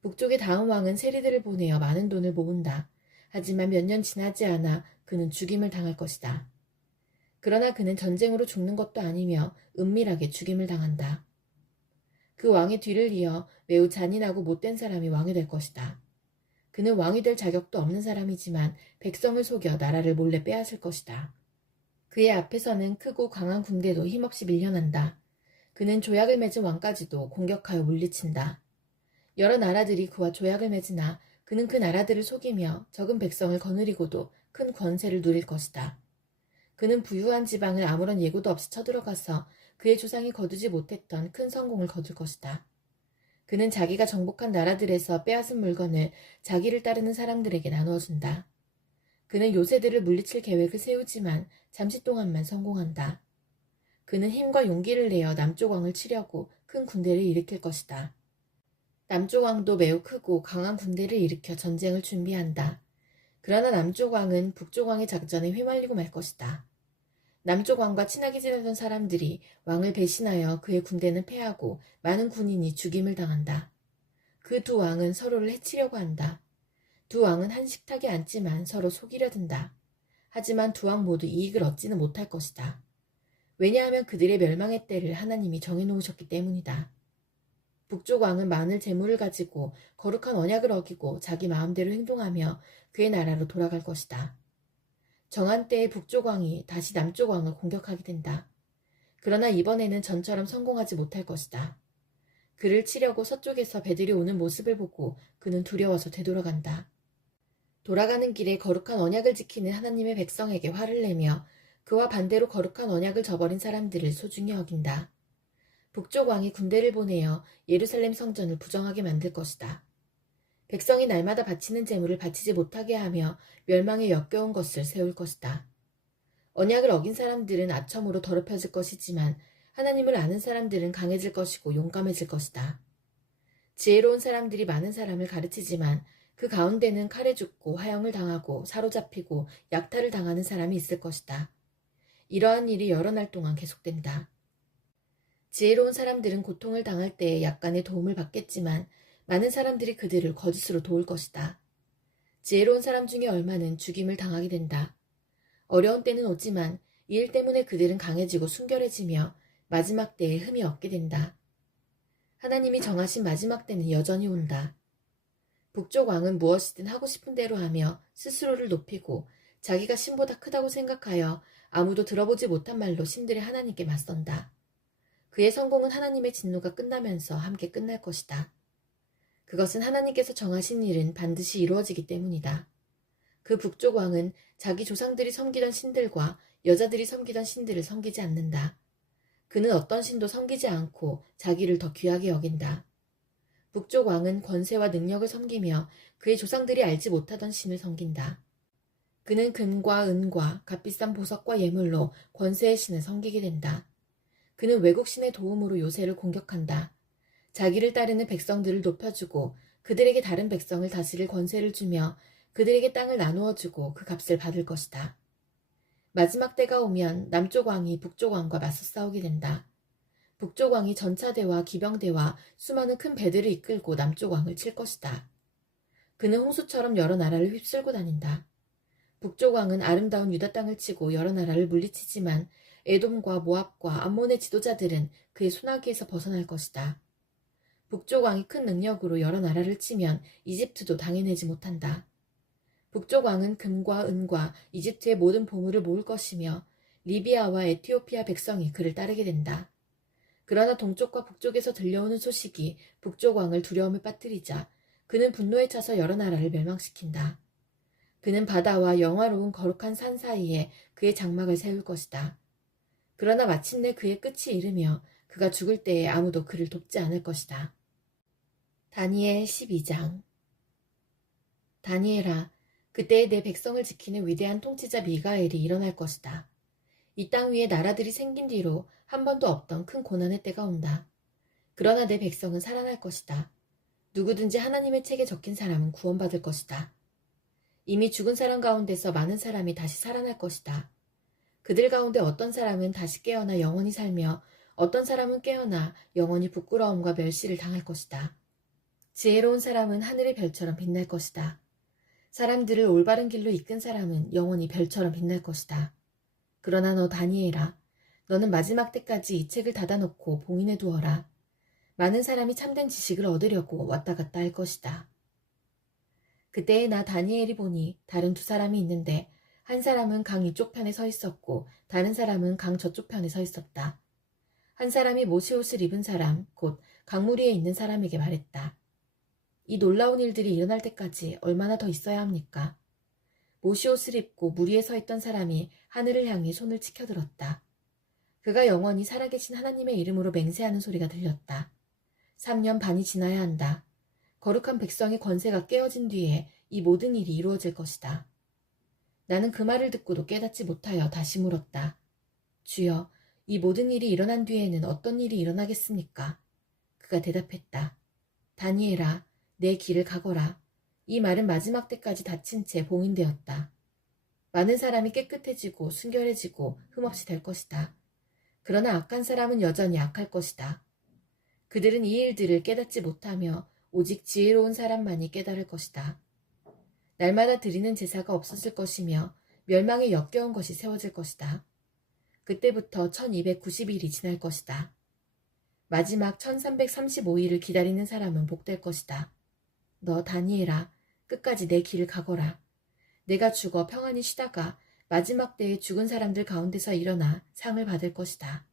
북쪽의 다음 왕은 세리들을 보내어 많은 돈을 모은다. 하지만 몇 년 지나지 않아 그는 죽임을 당할 것이다. 그러나 그는 전쟁으로 죽는 것도 아니며 은밀하게 죽임을 당한다. 그 왕의 뒤를 이어 매우 잔인하고 못된 사람이 왕이 될 것이다. 그는 왕이 될 자격도 없는 사람이지만 백성을 속여 나라를 몰래 빼앗을 것이다. 그의 앞에서는 크고 강한 군대도 힘없이 밀려난다. 그는 조약을 맺은 왕까지도 공격하여 물리친다. 여러 나라들이 그와 조약을 맺으나 그는 그 나라들을 속이며 적은 백성을 거느리고도 큰 권세를 누릴 것이다. 그는 부유한 지방을 아무런 예고도 없이 쳐들어가서 그의 조상이 거두지 못했던 큰 성공을 거둘 것이다. 그는 자기가 정복한 나라들에서 빼앗은 물건을 자기를 따르는 사람들에게 나누어준다. 그는 요새들을 물리칠 계획을 세우지만 잠시 동안만 성공한다. 그는 힘과 용기를 내어 남쪽 왕을 치려고 큰 군대를 일으킬 것이다. 남쪽 왕도 매우 크고 강한 군대를 일으켜 전쟁을 준비한다. 그러나 남쪽 왕은 북쪽 왕의 작전에 휘말리고 말 것이다. 남쪽 왕과 친하게 지내던 사람들이 왕을 배신하여 그의 군대는 패하고 많은 군인이 죽임을 당한다. 그 두 왕은 서로를 해치려고 한다. 두 왕은 한 식탁에 앉지만 서로 속이려 든다. 하지만 두 왕 모두 이익을 얻지는 못할 것이다. 왜냐하면 그들의 멸망의 때를 하나님이 정해놓으셨기 때문이다. 북쪽 왕은 많은 재물을 가지고 거룩한 언약을 어기고 자기 마음대로 행동하며 그의 나라로 돌아갈 것이다. 정한 때에 북쪽 왕이 다시 남쪽 왕을 공격하게 된다. 그러나 이번에는 전처럼 성공하지 못할 것이다. 그를 치려고 서쪽에서 배들이 오는 모습을 보고 그는 두려워서 되돌아간다. 돌아가는 길에 거룩한 언약을 지키는 하나님의 백성에게 화를 내며 그와 반대로 거룩한 언약을 저버린 사람들을 소중히 여긴다. 북쪽 왕이 군대를 보내어 예루살렘 성전을 부정하게 만들 것이다. 백성이 날마다 바치는 제물을 바치지 못하게 하며 멸망에 역겨운 것을 세울 것이다. 언약을 어긴 사람들은 아첨으로 더럽혀질 것이지만 하나님을 아는 사람들은 강해질 것이고 용감해질 것이다. 지혜로운 사람들이 많은 사람을 가르치지만 그 가운데는 칼에 죽고 화형을 당하고 사로잡히고 약탈을 당하는 사람이 있을 것이다. 이러한 일이 여러 날 동안 계속된다. 지혜로운 사람들은 고통을 당할 때에 약간의 도움을 받겠지만 많은 사람들이 그들을 거짓으로 도울 것이다. 지혜로운 사람 중에 얼마는 죽임을 당하게 된다. 어려운 때는 오지만 이 일 때문에 그들은 강해지고 순결해지며 마지막 때에 흠이 없게 된다. 하나님이 정하신 마지막 때는 여전히 온다. 북쪽 왕은 무엇이든 하고 싶은 대로 하며 스스로를 높이고 자기가 신보다 크다고 생각하여 아무도 들어보지 못한 말로 신들의 하나님께 맞선다. 그의 성공은 하나님의 진노가 끝나면서 함께 끝날 것이다. 그것은 하나님께서 정하신 일은 반드시 이루어지기 때문이다. 그 북쪽 왕은 자기 조상들이 섬기던 신들과 여자들이 섬기던 신들을 섬기지 않는다. 그는 어떤 신도 섬기지 않고 자기를 더 귀하게 여긴다. 북쪽 왕은 권세와 능력을 섬기며 그의 조상들이 알지 못하던 신을 섬긴다. 그는 금과 은과 값비싼 보석과 예물로 권세의 신을 섬기게 된다. 그는 외국 신의 도움으로 요새를 공격한다. 자기를 따르는 백성들을 높여주고 그들에게 다른 백성을 다스릴 권세를 주며 그들에게 땅을 나누어 주고 그 값을 받을 것이다. 마지막 때가 오면 남쪽 왕이 북쪽 왕과 맞서 싸우게 된다. 북쪽 왕이 전차대와 기병대와 수많은 큰 배들을 이끌고 남쪽 왕을 칠 것이다. 그는 홍수처럼 여러 나라를 휩쓸고 다닌다. 북쪽 왕은 아름다운 유다 땅을 치고 여러 나라를 물리치지만 에돔과 모압과 암몬의 지도자들은 그의 손아귀에서 벗어날 것이다. 북쪽 왕이 큰 능력으로 여러 나라를 치면 이집트도 당해내지 못한다. 북쪽 왕은 금과 은과 이집트의 모든 보물을 모을 것이며 리비아와 에티오피아 백성이 그를 따르게 된다. 그러나 동쪽과 북쪽에서 들려오는 소식이 북쪽 왕을 두려움에 빠뜨리자 그는 분노에 차서 여러 나라를 멸망시킨다. 그는 바다와 영화로운 거룩한 산 사이에 그의 장막을 세울 것이다. 그러나 마침내 그의 끝이 이르며 그가 죽을 때에 아무도 그를 돕지 않을 것이다. 다니엘 12장. 다니엘아, 그때에 내 백성을 지키는 위대한 통치자 미가엘이 일어날 것이다. 이 땅 위에 나라들이 생긴 뒤로 한 번도 없던 큰 고난의 때가 온다. 그러나 내 백성은 살아날 것이다. 누구든지 하나님의 책에 적힌 사람은 구원받을 것이다. 이미 죽은 사람 가운데서 많은 사람이 다시 살아날 것이다. 그들 가운데 어떤 사람은 다시 깨어나 영원히 살며 어떤 사람은 깨어나 영원히 부끄러움과 멸시를 당할 것이다. 지혜로운 사람은 하늘의 별처럼 빛날 것이다. 사람들을 올바른 길로 이끈 사람은 영원히 별처럼 빛날 것이다. 그러나 너 다니엘아, 너는 마지막 때까지 이 책을 닫아놓고 봉인해 두어라. 많은 사람이 참된 지식을 얻으려고 왔다 갔다 할 것이다. 그때에 나 다니엘이 보니 다른 두 사람이 있는데 한 사람은 강 이쪽 편에 서 있었고 다른 사람은 강 저쪽 편에 서 있었다. 한 사람이 모시옷을 입은 사람, 곧 강물 위에 있는 사람에게 말했다. 이 놀라운 일들이 일어날 때까지 얼마나 더 있어야 합니까? 모시옷을 입고 물 위에 서 있던 사람이 하늘을 향해 손을 치켜들었다. 그가 영원히 살아계신 하나님의 이름으로 맹세하는 소리가 들렸다. 3년 반이 지나야 한다. 거룩한 백성의 권세가 깨어진 뒤에 이 모든 일이 이루어질 것이다. 나는 그 말을 듣고도 깨닫지 못하여 다시 물었다. 주여, 이 모든 일이 일어난 뒤에는 어떤 일이 일어나겠습니까? 그가 대답했다. 다니엘아, 내 길을 가거라. 이 말은 마지막 때까지 닫힌 채 봉인되었다. 많은 사람이 깨끗해지고 순결해지고 흠없이 될 것이다. 그러나 악한 사람은 여전히 악할 것이다. 그들은 이 일들을 깨닫지 못하며 오직 지혜로운 사람만이 깨달을 것이다. 날마다 드리는 제사가 없어질 것이며 멸망에 역겨운 것이 세워질 것이다. 그때부터 1290일이 지날 것이다. 마지막 1335일을 기다리는 사람은 복될 것이다. 너 다니엘아, 끝까지 내 길을 가거라. 내가 죽어 평안히 쉬다가 마지막 때에 죽은 사람들 가운데서 일어나 상을 받을 것이다.